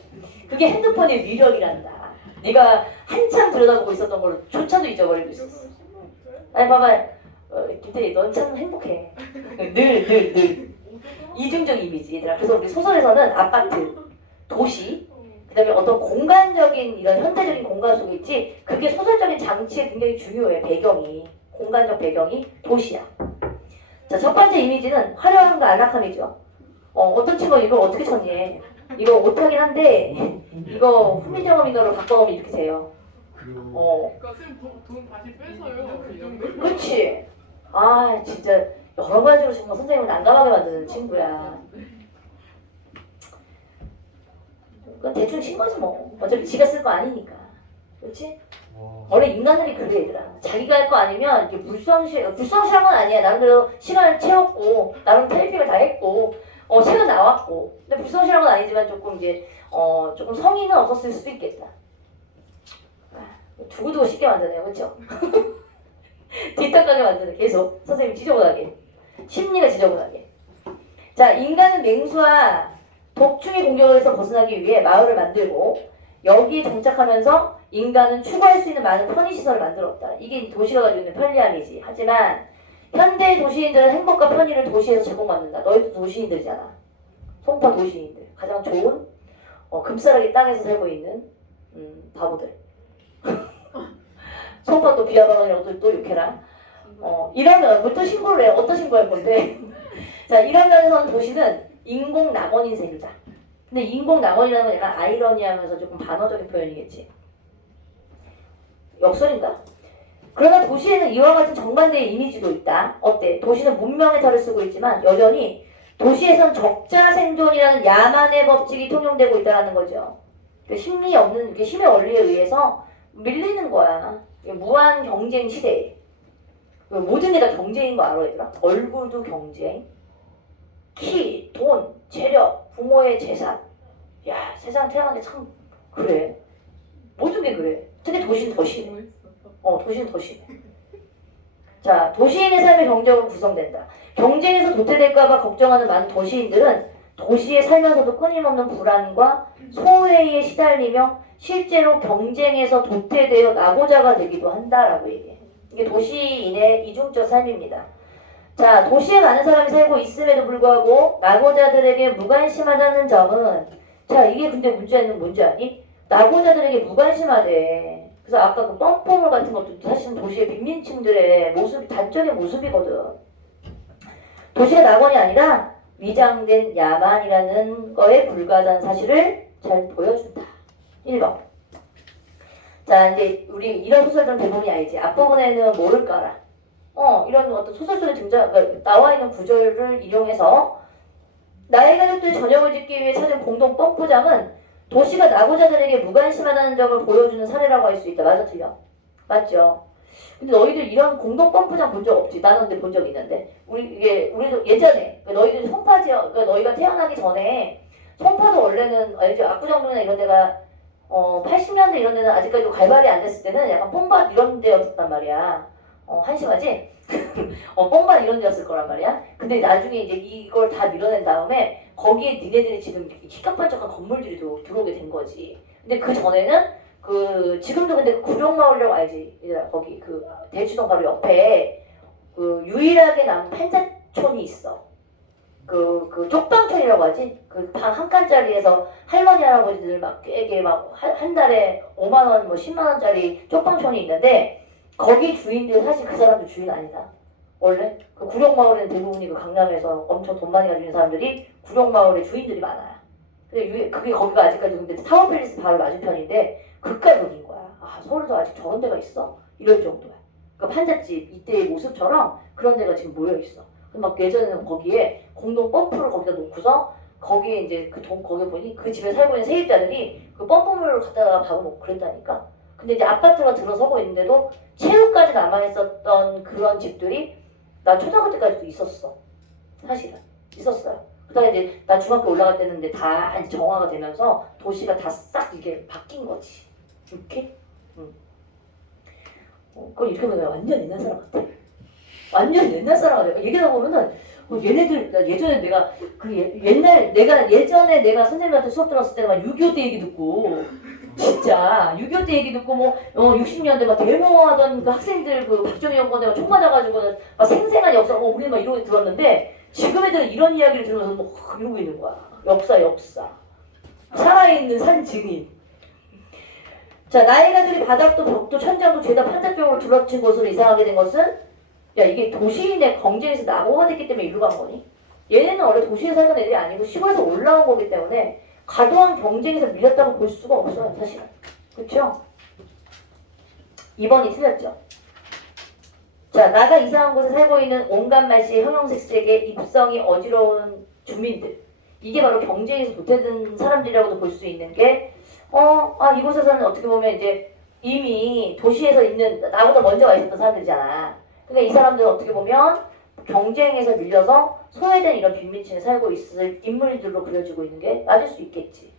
그게 핸드폰의 위력이란다. 내가 한참 들여다보고 있었던 걸 조차도 잊어버리고 있었어. 아니 봐봐. 김태희 넌 참 행복해. 늘 이중적 이미지 얘들아. 그래서 우리 소설에서는 아파트, 도시, 그 다음에 어떤 공간적인 이런 현대적인 공간 속에 있지. 그게 소설적인 장치에 굉장히 중요해. 배경이. 공간적 배경이 도시야. 자, 첫 번째 이미지는 화려함과 안락함이죠. 어떤 친구가 이걸 어떻게 쳤니? 이거 못하긴 한데 이거 후민경험인가로 바꿔보면 이렇게 돼요. 그러니까 쌤 돈 다시 뺏어요. 이 정도. 그렇지. 아 진짜 여러 가지로 정말 선생님을 난감하게 만드는 친구야. 그건 대충 친 거지 뭐. 어차피 지가 쓸 거 아니니까. 그렇지? 와. 원래 인간들이 그래 얘들아. 자기가 할 거 아니면 이게 불성실한 건 아니야. 나름대로 시간을 채웠고 나름 타이핑을 다 했고 책은 나왔고. 근데 불성실한 건 아니지만 조금 이제 조금 성의는 없었을 수도 있겠다. 두고두고 쉽게 만드네요. 그렇죠? 뒷담하게 만드네. 계속 선생님 지저분하게. 심리가 지저분하게. 자, 인간은 맹수와 독충의 공격에서 벗어나기 위해 마을을 만들고 여기에 정착하면서 인간은 추구할 수 있는 많은 편의시설을 만들었다. 이게 도시가 가지고 있는 편리함이지. 하지만 현대 도시인들은 행복과 편의를 도시에서 제공받는다. 너희도 도시인들이잖아. 송파 도시인들. 가장 좋은 금싸라기 땅에서 살고 있는 바보들. 송파 또 비하방이라고 또 욕해라. 이러면 또 신고를 해. 어떤 신고할 건데. 자, 이런 면에서는 도시는 인공 낙원인 셈이다. 근데 인공 낙원이라는 건 약간 아이러니하면서 조금 반어적인 표현이겠지. 역설인가? 그러나 도시에는 이와 같은 정반대의 이미지도 있다. 어때? 도시는 문명의 탈을 쓰고 있지만 여전히 도시에선 적자 생존이라는 야만의 법칙이 통용되고 있다는 거죠. 심리 없는 이렇게 힘의 원리에 의해서 밀리는 거야. 무한 경쟁 시대에. 모든 게 다 경쟁인 거 알아 얘들아? 얼굴도 경쟁, 키, 돈, 재력, 부모의 재산. 야, 세상 태어난 게 참 그래. 모든 게 그래. 특히 도시는 더 심해. 도시는 더 심해. 자, 도시인의 삶의 경쟁으로 구성된다. 경쟁에서 도태될까봐 걱정하는 많은 도시인들은 도시에 살면서도 끊임없는 불안과 소외에 시달리며 실제로 경쟁에서 도태되어 낙오자가 되기도 한다라고 얘기해. 이게 도시인의 이중적 삶입니다. 자, 도시에 많은 사람이 살고 있음에도 불구하고 낙오자들에게 무관심하다는 점은 자, 이게 근데 문제는 뭔지 아니? 낙오자들에게 무관심하대. 그래서 아까 그 펌프물 같은 것도 사실은 도시의 빈민층들의 모습이 단적인 모습이거든. 도시가 낙원이 아니라 위장된 야만이라는 거에 불과하다는 사실을 잘 보여준다. 1번. 자, 이제 우리 이런 소설들은 대부분이 알지. 앞부분에는 뭐를 깔아? 이런 어떤 소설 속에 나와 있는 구절을 이용해서 나의 가족들이 저녁을 짓기 위해 찾은 공동 펌프장은 도시가 낙오자들에게 무관심하다는 점을 보여주는 사례라고 할 수 있다. 맞아, 틀려? 맞죠? 근데 너희들 이런 공동 펌프장 본 적 없지? 나는 근데 본 적 있는데. 우리도 예전에, 너희들 송파 지역, 너희가 태어나기 전에 송파도 원래는 알죠? 압구정동이나 이런 데가 80년대 이런 데는 아직까지도 갈발이 안 됐을 때는 약간 뽕밭 이런 데였단 말이야. 한심하지? 뽕밭 이런 데였을 거란 말이야. 근데 나중에 이제 이걸 다 밀어낸 다음에 거기에 니네들이 지금 희까반짝한 건물들이 들어오게 된 거지. 근데 그 전에는 그 지금도 근데 구룡마을이라고 알지? 이제 거기 그 대치동 바로 옆에 그 유일하게 남은 판자촌이 있어. 그 쪽방촌이라고 하지? 그 방 한 칸짜리에서 할머니 할아버지들 막 깨게 막 한 달에 5만 원, 뭐 10만 원짜리 쪽방촌이 있는데 거기 주인들 사실 그 사람들 주인 아니다. 원래 그 구룡마을에는 대부분이 그 강남에서 엄청 돈 많이 가지고 있는 사람들이 구룡마을의 주인들이 많아요. 근데 그게 거기가 아직까지 근데 타워팰리스 바로 맞은편인데 그까지인 거야. 아 서울도 아직 저런 데가 있어? 이럴 정도야. 그 판잣집 이때의 모습처럼 그런 데가 지금 모여 있어. 막 예전에는 거기에 공동 펌프를 거기다 놓고서 거기에 이제 그 돈 거기 보니 그 집에 살고 있는 세입자들이 그 펌프물을 갖다가 박아놓고 그랬다니까. 근데 이제 아파트가 들어서고 있는데도 최후까지 남아있었던 그런 집들이 나 초등학교 때까지도 있었어. 사실은 있었어요. 그다음에 이제 나 중학교 올라갈 때는 이제 다 이제 정화가 되면서 도시가 다 싹 이게 바뀐 거지. 이렇게? 응. 그걸 이렇게 보면 완전 옛날 사람 같아. 완전 옛날 사람 같아. 얘기하다 보면은 얘네들 나 예전에 내가 그 옛날 내가 예전에 내가 선생님한테 수업 들었을 때는 막 6.25 때 얘기 듣고 진짜 6.25 때 얘기 듣고 뭐 60년대 막 데모하던 그 학생들 그 박정희 연구원에 막 총 맞아가지고는 막 생생한 역사 우리는 막 이러고 들었는데 지금 애들은 이런 이야기를 들으면서 뭐 이러고 있는 거야. 역사 살아있는 산 증인. 자 나이가 들이 바닥도 벽도 천장도 죄다 판자병으로 둘러친 곳으로 이사하게 된 것은 야 이게 도시인의 경쟁에서 낙오가 됐기 때문에 이리로 간 거니? 얘네는 원래 도시에 살던 애들이 아니고 시골에서 올라온 거기 때문에 과도한 경쟁에서 밀렸다고 볼 수가 없어요 사실은. 그쵸? 2번이 틀렸죠. 자 나가 이사한 곳에 살고 있는 온갖 맛이 형형색색의 입성이 어지러운 주민들 이게 바로 경쟁에서 도태된 사람들이라고도 볼 수 있는 게 이곳에서는 어떻게 보면 이제 이미 도시에서 있는 나보다 먼저 와 있었던 사람들이잖아. 그러니까 이 사람들은 어떻게 보면 경쟁에서 밀려서 소외된 이런 빈민층에 살고 있을 인물들로 그려지고 있는 게 맞을 수 있겠지.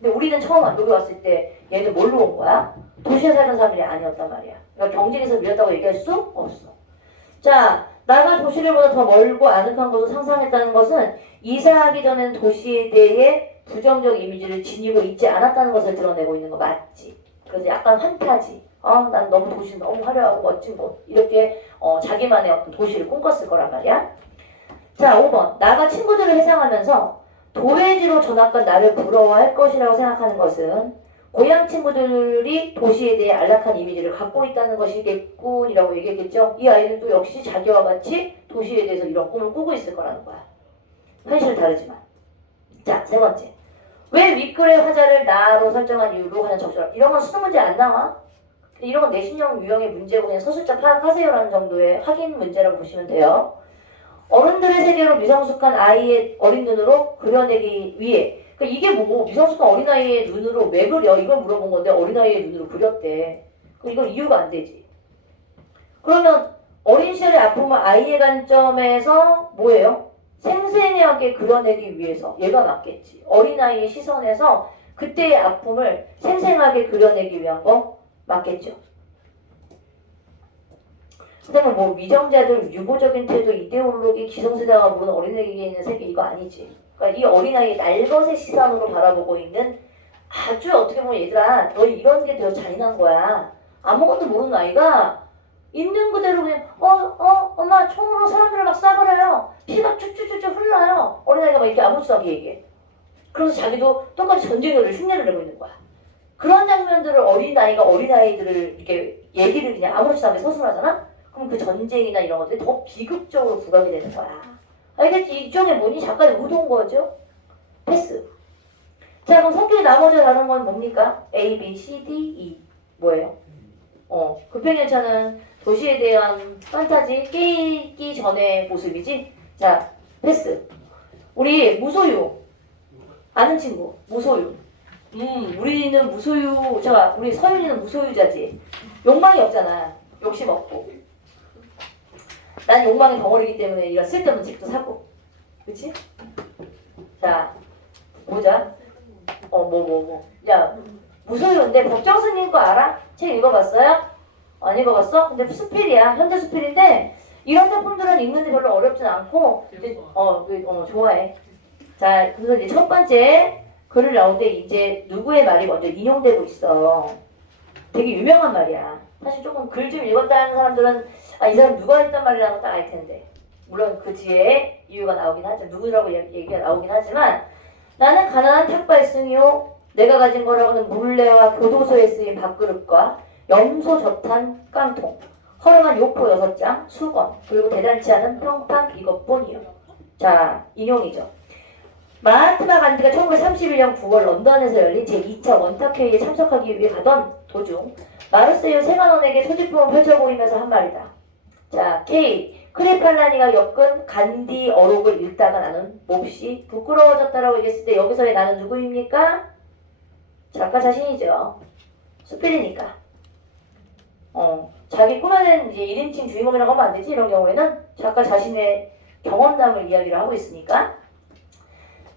근데 우리는 처음 여기 왔을 때 얘는 뭘로 온 거야? 도시에 살던 사람들이 아니었단 말이야. 그러니까 경쟁에서 밀렸다고 얘기할 수 없어. 자, 나가 도시들보다 더 멀고 아늑한 곳을 상상했다는 것은 이사하기 전에는 도시에 대해 부정적 이미지를 지니고 있지 않았다는 것을 드러내고 있는 거 맞지? 그래서 약간 환타지. 난 너무 도시 너무 화려하고 멋진 곳 이렇게 자기만의 어떤 도시를 꿈꿨을 거란 말이야. 자 5번 나가 친구들을 회상하면서 도회지로 전학간 나를 부러워할 것이라고 생각하는 것은 고향 친구들이 도시에 대해 안락한 이미지를 갖고 있다는 것이겠군이라고 얘기했겠죠. 이 아이들도 역시 자기와 같이 도시에 대해서 이런 꿈을 꾸고 있을 거라는 거야. 현실은 다르지만. 자, 세 번째. 왜 윗글의 화자를 나로 설정한 이유로 하는 적절. 이런 건 수능 문제 안 나와. 이런 건 내신형 유형의 문제고 그냥 서술자 파악하세요라는 정도의 확인 문제라고 보시면 돼요. 어른들의 세계로 미성숙한 아이의 어린 눈으로 그려내기 위해 그러니까 이게 뭐 미성숙한 어린아이의 눈으로 왜 그려? 이걸 물어본 건데 어린아이의 눈으로 그렸대. 그럼 이건 이유가 안 되지. 그러면 어린 시절의 아픔을 아이의 관점에서 뭐예요? 생생하게 그려내기 위해서 얘가 맞겠지. 어린아이의 시선에서 그때의 아픔을 생생하게 그려내기 위한 거 맞겠죠. 그다음에 뭐 위정자들 유보적인 태도 이데올로기 기성세대가 모르는 어린애에게 있는 세계 이거 아니지. 그러니까 이 어린아이의 날것의 시선으로 바라보고 있는 아주 어떻게 보면 얘들아 너 이런 게 되게 잔인한 거야. 아무것도 모르는 아이가 있는 그대로 그냥 엄마 총으로 사람들을 막 쏴버려요. 피가 쭉쭉쭉쭉 흘러요. 어린아이가 막 이렇게 아무렇지도 않게 얘기해. 그래서 자기도 똑같이 전쟁을 흉내를 내고 있는 거야. 그런 장면들을 어린아이가 어린아이들을 이렇게 얘기를 그냥 아무렇지도 않게 서술하잖아? 그럼 그 전쟁이나 이런 것들이 더 비극적으로 부각이 되는 거야. 알겠지? 일종의 뭐니? 작가의 의도인 거죠? 패스. 자, 그럼 성격이 나머지 다른 건 뭡니까? A, B, C, D, E. 뭐예요? 급행열차는 도시에 대한 판타지 깨기 전의 모습이지? 자, 패스. 우리 무소유. 아는 친구. 무소유. 우리는 무소유. 우리 서윤이는 무소유자지. 욕망이 없잖아. 욕심 없고. 난 욕망의 덩어리이기 때문에 이런 쓸데없는 책도 사고. 그치? 자, 보자. 야, 무소유인데 법정스님 거 알아? 책 읽어봤어요? 안 읽어봤어? 근데 수필이야. 현대 수필인데 이런 작품들은 읽는데 별로 어렵진 않고 이제 좋아해. 자, 그래서 이제 첫 번째 글을 나올 때 이제 누구의 말이 먼저 인용되고 있어. 되게 유명한 말이야. 사실 조금 글 좀 읽었다는 사람들은 이 사람 누가 했단 말이라는 거 딱 알 텐데. 물론 그 뒤에 이유가 나오긴 하죠. 누구라고 얘기가 나오긴 하지만 나는 가난한 탁발승이요. 내가 가진 거라고는 물레와 교도소에 쓰인 밥그릇과 염소 젖한 깡통, 허름한 요포 6장, 수건, 그리고 대단치 않은 평판 이것뿐이요. 자, 인용이죠. 마하트마 간디가 1931년 9월 런던에서 열린 제2차 원탁회의에 참석하기 위해 가던 도중 마르세유 세관원에게 소지품을 펼쳐보이면서 한 말이다. 자, K. 크레팔라니가 엮은 간디 어록을 읽다가 나는 몹시 부끄러워졌다라고 얘기했을 때 여기서의 나는 누구입니까? 작가 자신이죠. 수필이니까. 자기 꾸며낸 이제 1인칭 주인공이라고 하면 안 되지. 이런 경우에는 작가 자신의 경험담을 이야기를 하고 있으니까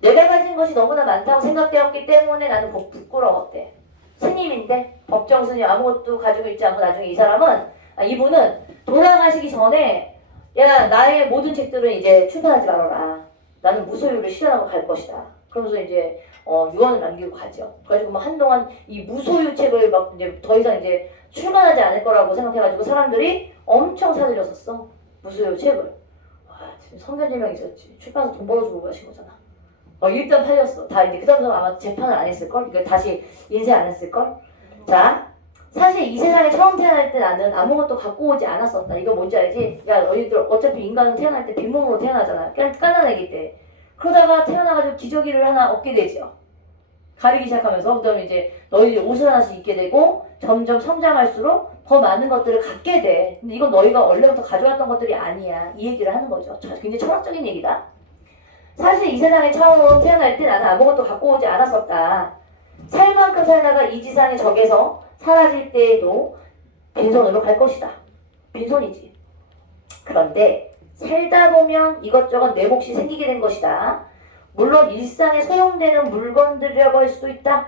내가 가진 것이 너무나 많다고 생각되었기 때문에 나는 부끄러웠대. 스님인데 법정 스님 아무것도 가지고 있지 않고 나중에 이 사람은 이분은 돌아가시기 전에 야 나의 모든 책들은 이제 출판하지 말아라. 나는 무소유를 실현하고 갈 것이다. 그러면서 이제 유언을 남기고 가죠. 그래가지고 막 한동안 이 무소유 책을 막 이제 더 이상 이제 출간하지 않을 거라고 생각해가지고 사람들이 엄청 사들였었어. 무소유 책을. 지금 성견지명 있었지. 출판사 돈 벌어주고 가신 거잖아. 일단 팔렸어. 다 이제 그 다음부터 아마 재판을 안 했을걸? 그러니까 다시 인쇄 안 했을걸? 자, 사실 이 세상에 처음 태어날 때 나는 아무것도 갖고 오지 않았었다. 이거 뭔지 알지? 야, 너희들 어차피 인간은 태어날 때 빈몸으로 태어나잖아. 깐난애기 때. 그러다가 태어나가지고 기저귀를 하나 얻게 되죠. 가리기 시작하면서 그다음에 이제 너희들이 옷을 하나씩 입게 되고 점점 성장할수록 더 많은 것들을 갖게 돼. 근데 이건 너희가 원래부터 가져왔던 것들이 아니야. 이 얘기를 하는 거죠. 굉장히 철학적인 얘기다. 사실 이 세상에 처음 태어날 때 나는 아무것도 갖고 오지 않았었다. 살 만큼 살다가 이 지상의 적에서 사라질 때에도 빈손으로 갈 것이다. 빈손이지. 그런데 살다 보면 이것저것 내 몫이 생기게 된 것이다. 물론 일상에 소용되는 물건들이라고 할 수도 있다.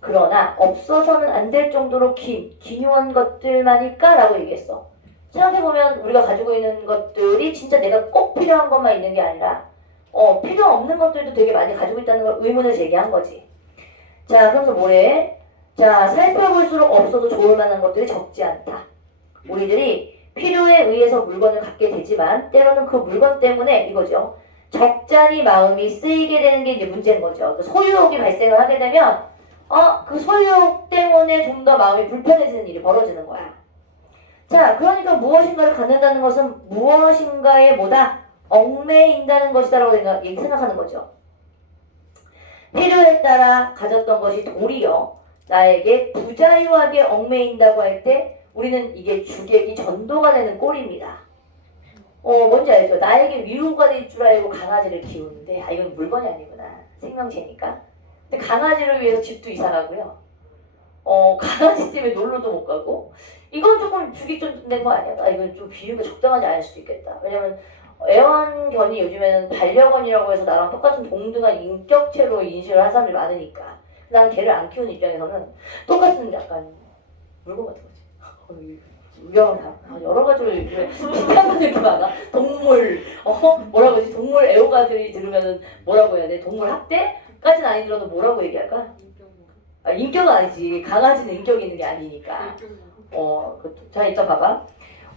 그러나 없어서는 안 될 정도로 기묘한 것들만일까? 라고 얘기했어. 생각해보면 우리가 가지고 있는 것들이 진짜 내가 꼭 필요한 것만 있는 게 아니라 필요 없는 것들도 되게 많이 가지고 있다는 걸 의문을 제기한 거지. 자, 그래서 뭐래? 자, 살펴볼수록 없어도 좋을 만한 것들이 적지 않다. 우리들이 필요에 의해서 물건을 갖게 되지만 때로는 그 물건 때문에 이거죠. 적잖이 마음이 쓰이게 되는 게 이제 문제인 거죠. 소유욕이 발생을 하게 되면 그 소유욕 때문에 좀 더 마음이 불편해지는 일이 벌어지는 거야. 자, 그러니까 무엇인가를 갖는다는 것은 무엇인가에 뭐다? 얽매인다는 것이다라고 생각하는 거죠. 필요에 따라 가졌던 것이 도리어 나에게 부자유하게 얽매인다고 할 때 우리는 이게 주객이 전도가 되는 꼴입니다. 뭔지 알죠? 나에게 위로가 될 줄 알고 강아지를 키우는데 이건 물건이 아니구나. 생명체니까. 근데 강아지를 위해서 집도 이사 가고요. 강아지 때문에 놀러도 못 가고 이건 조금 주객 전도된 거 아니야? 이건 좀 비유가 적당하지 않을 수도 있겠다. 왜냐면 애완견이 요즘에는 반려견이라고 해서 나랑 똑같은 동등한 인격체로 인식을 하는 사람들이 많으니까 난 걔를 안 키우는 입장에서는 똑같은 약간 물건 같은 거지. 여러 가지로 비슷한 것들이 많아. 동물 뭐라고 하지? 동물 애호가들이 들으면은 뭐라고 해야 돼? 동물 학대까지는 아니더라도 뭐라고 얘기할까? 인격은 아니지. 강아지는 인격이 있는 게 아니니까. 자, 일단 봐봐.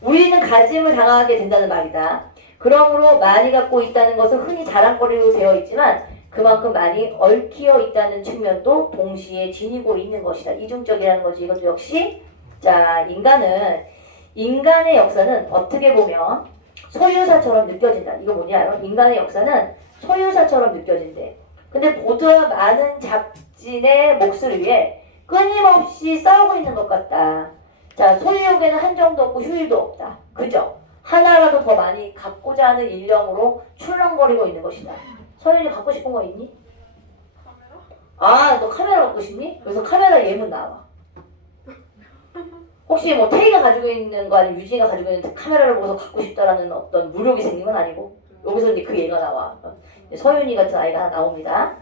우리는 가짐을 당하게 된다는 말이다. 그러므로 많이 갖고 있다는 것은 흔히 자랑거리로 되어 있지만 그만큼 많이 얽혀 있다는 측면도 동시에 지니고 있는 것이다. 이중적이라는 거지. 이것도 역시 자, 인간의 역사는 어떻게 보면 소유사처럼 느껴진다. 이거 뭐냐 알아? 인간의 역사는 소유사처럼 느껴진대. 근데 보다 많은 작진의 몫을 위해 끊임없이 싸우고 있는 것 같다. 자, 소유욕에는 한정도 없고 휴일도 없다. 그죠? 하나라도 더 많이 갖고자 하는 일념으로 출렁거리고 있는 것이다. 서윤이 갖고 싶은 거 있니? 카메라? 너 카메라 갖고 싶니? 그래서 카메라 예문 나와. 혹시 뭐 태희가 가지고 있는 거 아니면 유진이가 가지고 있는 카메라를 보고서 갖고 싶다라는 어떤 무력이 생긴 건 아니고 여기서 이제 그 얘가 나와. 서윤이 같은 아이가 하나 나옵니다.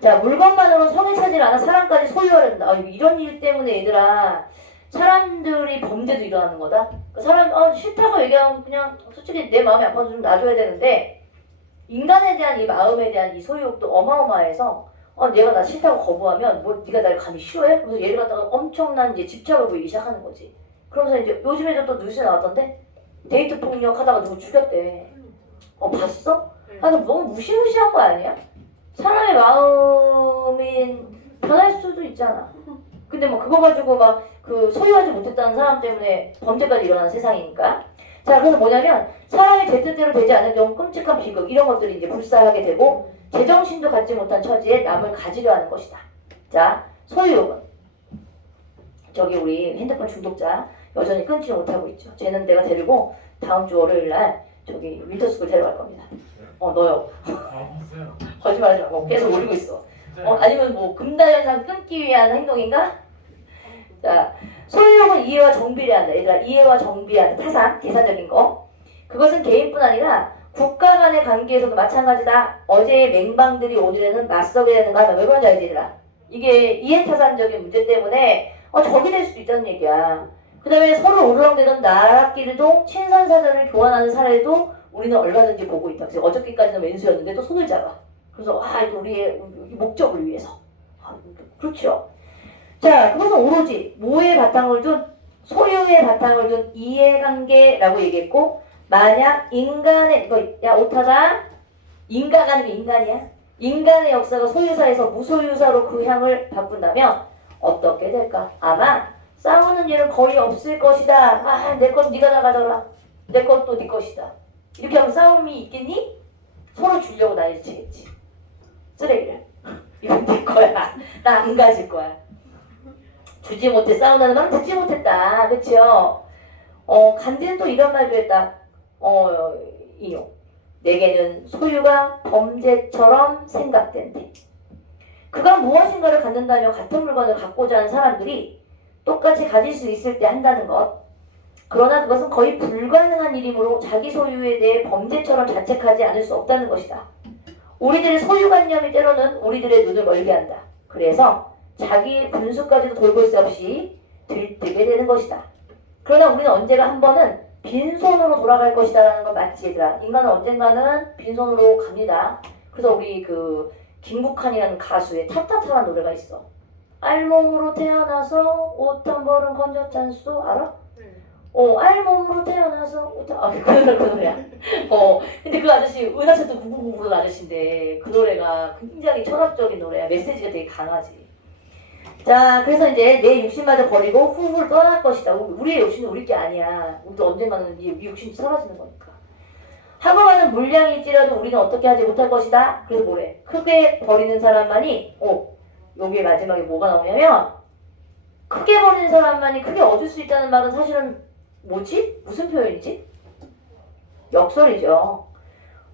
자, 물건만으로는 성에 차질 않아 사람까지 소유하려 든다. 이런 일 때문에 얘들아 사람들이 범죄도 일어나는 거다. 사람 싫다고 얘기하면 그냥 솔직히 내 마음이 아파서 좀 놔줘야 되는데 인간에 대한 이 마음에 대한 이 소유욕도 어마어마해서 얘가 나 싫다고 거부하면 뭐 네가 날 감히 싫어해? 그래서 얘를 갖다가 엄청난 이제 집착을 보이기 시작하는 거지. 그러면서 이제 요즘에도 또 뉴스에 나왔던데 데이트 폭력 하다가 누구 죽였대. 봤어? 아니 너무 무시무시한 거 아니야? 사람의 마음이 변할 수도 있잖아. 근데 뭐 그거 가지고 막 그 소유하지 못했다는 사람 때문에 범죄까지 일어나는 세상이니까. 자, 그래서 뭐냐면 사람이 제 뜻대로 되지 않는 경우 끔찍한 비극 이런 것들이 이제 불사하게 되고 제정신도 갖지 못한 처지에 남을 가지려 하는 것이다. 자, 소유욕은 저기 우리 핸드폰 중독자 여전히 끊지 못하고 있죠. 쟤는 내가 데리고 다음 주 월요일 날 저기 윈터스쿨 데려갈 겁니다. 너요. 봤어요. 거짓말하지 말고 계속 올리고 있어. 진짜 아니면 뭐 금단현상 끊기 위한 행동인가? 자, 소유욕은 이해와 정비를 한다. 얘들아, 이해와 정비하는 타산, 계산적인 거. 그것은 개인뿐 아니라 국가 간의 관계에서도 마찬가지다. 어제의 맹방들이 오늘에는 맞서게 되는 거야. 왜 그런지 알지, 얘들아? 이게 이해타산적인 문제 때문에 적이 될 수도 있다는 얘기야. 그 다음에 서로 우르렁대던 나라끼리도 친선사전을 교환하는 사례도 우리는 얼마든지 보고 있다. 그래서 어저께까지는 왼수였는데 또 손을 잡아. 그래서 이거 우리의 목적을 위해서. 그렇죠. 자, 그것은 오로지 뭐에 바탕을 둔 소유에 바탕을 둔 이해관계라고 얘기했고 만약 인간의 이거 야 오타가 인가가 아니고 인간이야. 인간의 역사가 소유사에서 무소유사로 그 향을 바꾼다면 어떻게 될까? 아마 싸우는 일은 거의 없을 것이다. 내 건 네가 나가더라. 내 것도 네 것이다. 이렇게 하면 싸움이 있겠니? 서로 주려고 난리 치겠지. 쓰레기를. 이건 네 거야. 나 안 가질 거야. 주지 못해 싸운다는 말은 듣지 못했다. 그쵸? 간디는 또 이런 말도 했다. 인용. 내게는 소유가 범죄처럼 생각된대. 그가 무엇인가를 갖는다며 같은 물건을 갖고자 하는 사람들이 똑같이 가질 수 있을 때 한다는 것. 그러나 그것은 거의 불가능한 일이므로 자기 소유에 대해 범죄처럼 자책하지 않을 수 없다는 것이다. 우리들의 소유관념이 때로는 우리들의 눈을 멀게 한다. 그래서 자기의 분수까지도 돌볼 수 없이 들뜨게 되는 것이다. 그러나 우리는 언제가 한 번은 빈손으로 돌아갈 것이다라는 걸 맞지 얘들아. 인간은 언젠가는 빈손으로 갑니다. 그래서 우리 그 김국환이라는 가수의 탑탑타란 노래가 있어. 알몸으로 태어나서 옷 한 벌은 건졌잖소. 알아? 알몸으로 태어나서 옷 한... 그 노래야. 근데 그 아저씨 은하철도 999 아저씨인데 그 노래가 굉장히 철학적인 노래야. 메시지가 되게 강하지. 자, 그래서 이제 내 욕심마저 버리고 훌훌 떠날 것이다. 우리의 욕심은 우리 게 아니야. 우리도 언젠가는 이 욕심이 사라지는 거니까. 하고 가는 물량일지라도 우리는 어떻게 하지 못할 것이다. 그래서 뭐래? 크게 버리는 사람만이 여기에 마지막에 뭐가 나오냐면 크게 버리는 사람만이 크게 얻을 수 있다는 말은 사실은 뭐지? 무슨 표현이지? 역설이죠.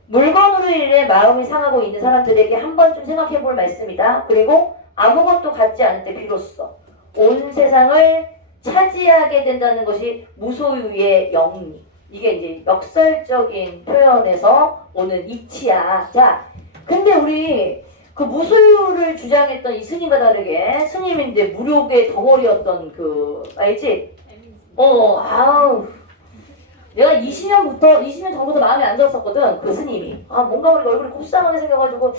물건으로 인해 마음이 상하고 있는 사람들에게 한 번쯤 생각해 볼 말씀이다. 그리고 아무것도 갖지 않을 때 비로소 온 세상을 차지하게 된다는 것이 무소유의 영리. 이게 이제 역설적인 표현에서 오는 이치야. 자, 근데 우리 그 무소유를 주장했던 이 스님과 다르게 스님인데 무력의 덩어리였던 그 알지? 내가 20년 전부터 마음에 안 들었었거든. 그 스님이. 뭔가 우리가 얼굴이 곱상하게 생겨가지고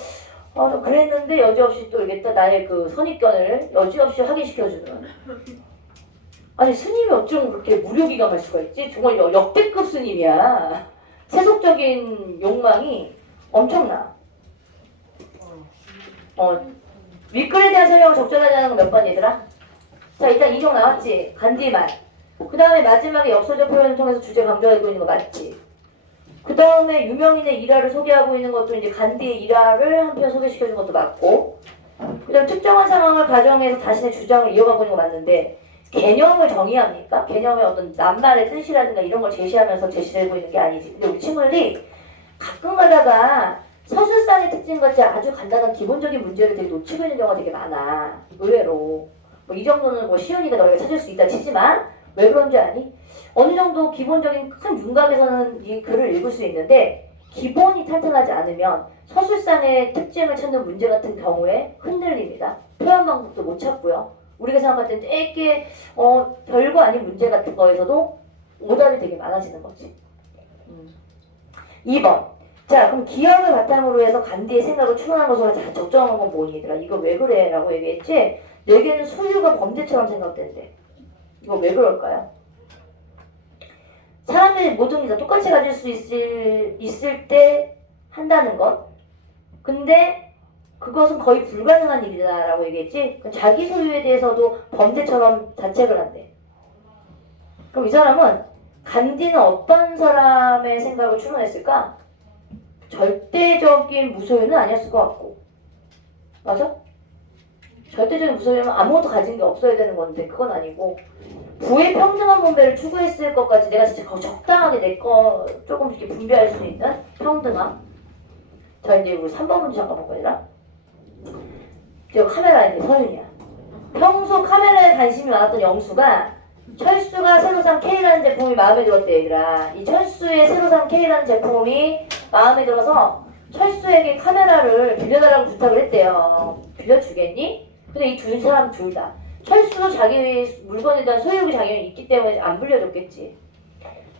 좀 그랬는데 여지없이 또 이게 또 나의 그 선입견을 여지없이 확인시켜주는. 아니 스님이 어쩜 그렇게 무료기감할 수가 있지? 정말 역대급 스님이야. 세속적인 욕망이 엄청나. 윗글에 대한 설명을 적절하지 않은 건 몇 번 얘들아? 자, 일단 인용 나왔지? 간디 말. 그 다음에 마지막에 역설적 표현을 통해서 주제 강조하고 있는 거 맞지? 그 다음에 유명인의 일화를 소개하고 있는 것도 이제 간디의 일화를 한편 소개시켜준 것도 맞고, 그 다음에 특정한 상황을 가정해서 자신의 주장을 이어가고 있는 거 맞는데, 개념을 정의합니까? 개념의 어떤 낱말의 뜻이라든가 이런 걸 제시하면서 제시되고 있는 게 아니지. 근데 우리 친구들이 가끔 가다가 서술상의 특징 같이 아주 간단한 기본적인 문제를 되게 놓치고 있는 경우가 되게 많아. 의외로. 이 정도는 시연이가 너희가 찾을 수 있다 치지만 왜 그런지 아니? 어느 정도 기본적인 큰 윤곽에서는 이 글을 읽을 수 있는데 기본이 탄탄하지 않으면 서술상의 특징을 찾는 문제 같은 경우에 흔들립니다. 표현 방법도 못 찾고요. 우리가 생각할 때 되게 별거 아닌 문제 같은 거에서도 오답이 되게 많아지는 거지. 2번. 자, 그럼 기억을 바탕으로 해서 간디의 생각을 추론한 것으로 적정한 건 뭐니? 얘들아, 이거 왜 그래? 라고 얘기했지? 내게는 소유가 범죄처럼 생각된대. 이거 왜 그럴까요? 사람들이 모든 게 다 똑같이 가질 수 있을 때 한다는 것. 근데 그것은 거의 불가능한 일이다라고 얘기했지? 그럼 자기 소유에 대해서도 범죄처럼 자책을 한대. 그럼 이 사람은 간디는 어떤 사람의 생각을 추론했을까? 절대적인 무소유는 아니었을 것 같고. 맞아? 절대적인 무소유는 아무것도 가진 게 없어야 되는 건데 그건 아니고 부의 평등한 분배를 추구했을 것 같지. 내가 진짜 적당하게 내 거 조금 이렇게 분배할 수 있는 평등함. 자, 이제 우리 3번 문제 잠깐 볼까 얘들아? 이제 카메라인데 서윤이야. 평소 카메라에 관심이 많았던 영수가 철수가 새로 산 K라는 제품이 마음에 들었대 얘들아. 이 철수의 새로 산 K라는 제품이 마음에 들어서 철수에게 카메라를 빌려달라고 부탁을 했대요. 빌려주겠니? 근데 이 두 사람 둘 다 철수도 자기 물건에 대한 소유욕이 당연히 있기 때문에 안 빌려줬겠지.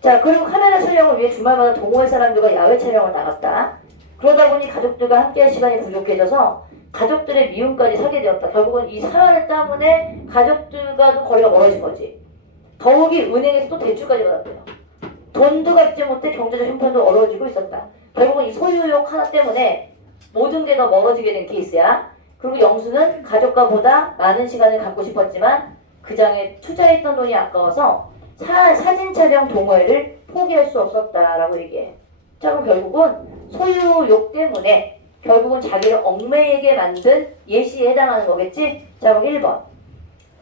자, 그리고 카메라 촬영을 위해 주말마다 동호회 사람들과 야외 촬영을 나갔다. 그러다 보니 가족들과 함께할 시간이 부족해져서 가족들의 미움까지 사게 되었다. 결국은 이 사안 때문에 가족들과도 거리가 멀어진 거지. 더욱이 은행에서 또 대출까지 받았대요. 돈도 갚지 못해 경제적 형편도 어려워지고 있었다. 결국은 이 소유욕 하나 때문에 모든 게 더 멀어지게 된 케이스야. 그리고 영수는 가족과 보다 많은 시간을 갖고 싶었지만 그 장에 투자했던 돈이 아까워서 사진 촬영 동호회를 포기할 수 없었다라고 얘기해. 자, 그럼 결국은 소유욕 때문에 결국은 자기를 얽매이게 만든 예시에 해당하는 거겠지? 자, 그럼 1번.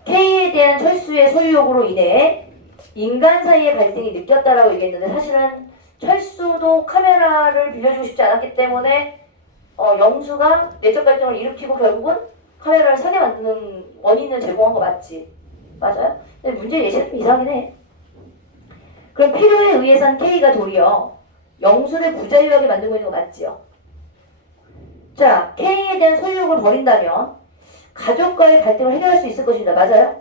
K에 대한 철수의 소유욕으로 인해 인간 사이의 갈등이 느꼈다라고 얘기했는데 사실은 철수도 카메라를 빌려주고 싶지 않았기 때문에 영수가 내적 갈등을 일으키고 결국은 카메라를 사게 만드는 원인을 제공한 거 맞지? 맞아요? 근데 문제 예시가 좀 이상하긴 해. 그럼 필요에 의해선 K가 도리어 영수를 부자유하게 만들고 있는 거 맞지요? 자, K에 대한 소유욕을 버린다면 가족 간의 갈등을 해결할 수 있을 것입니다. 맞아요?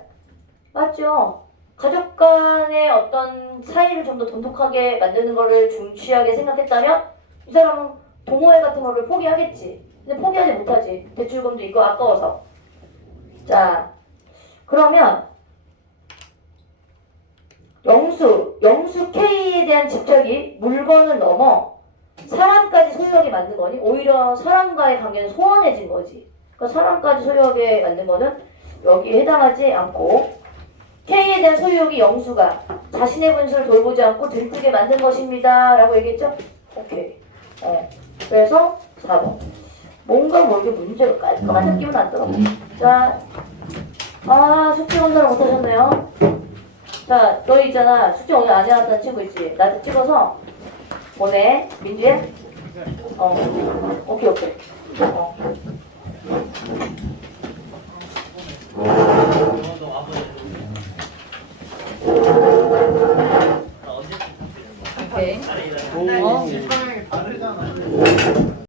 맞죠? 가족 간의 어떤 사이를 좀 더 돈독하게 만드는 거를 중시하게 생각했다면 이 사람은 동호회 같은 거를 포기하겠지. 근데 포기하지 못하지. 대출금도 있고 아까워서. 자, 그러면 영수 K에 대한 집착이 물건을 넘어 사람까지 소유하게 만든 거니 오히려 사람과의 관계는 소원해진 거지. 그러니까 사람까지 소유하게 만든 거는 여기에 해당하지 않고 K에 대한 소유욕이 영수가 자신의 분수를 돌보지 않고 들뜨게 만든 것입니다. 라고 얘기했죠? 오케이. 그래서 4번. 뭔가 모르게 문제가 깔끔한 느낌은 안 들어. 자, 숙제 검사를 못하셨네요. 자, 너 있잖아. 숙제 오늘 안 해왔다는 친구 있지? 나한테 찍어서 보내. 민주야? 오케이. 저도 와보세요. 나 언제쯤 오케이. 바뀌는 거야? 오케이. 오, 실방향이 다르잖아.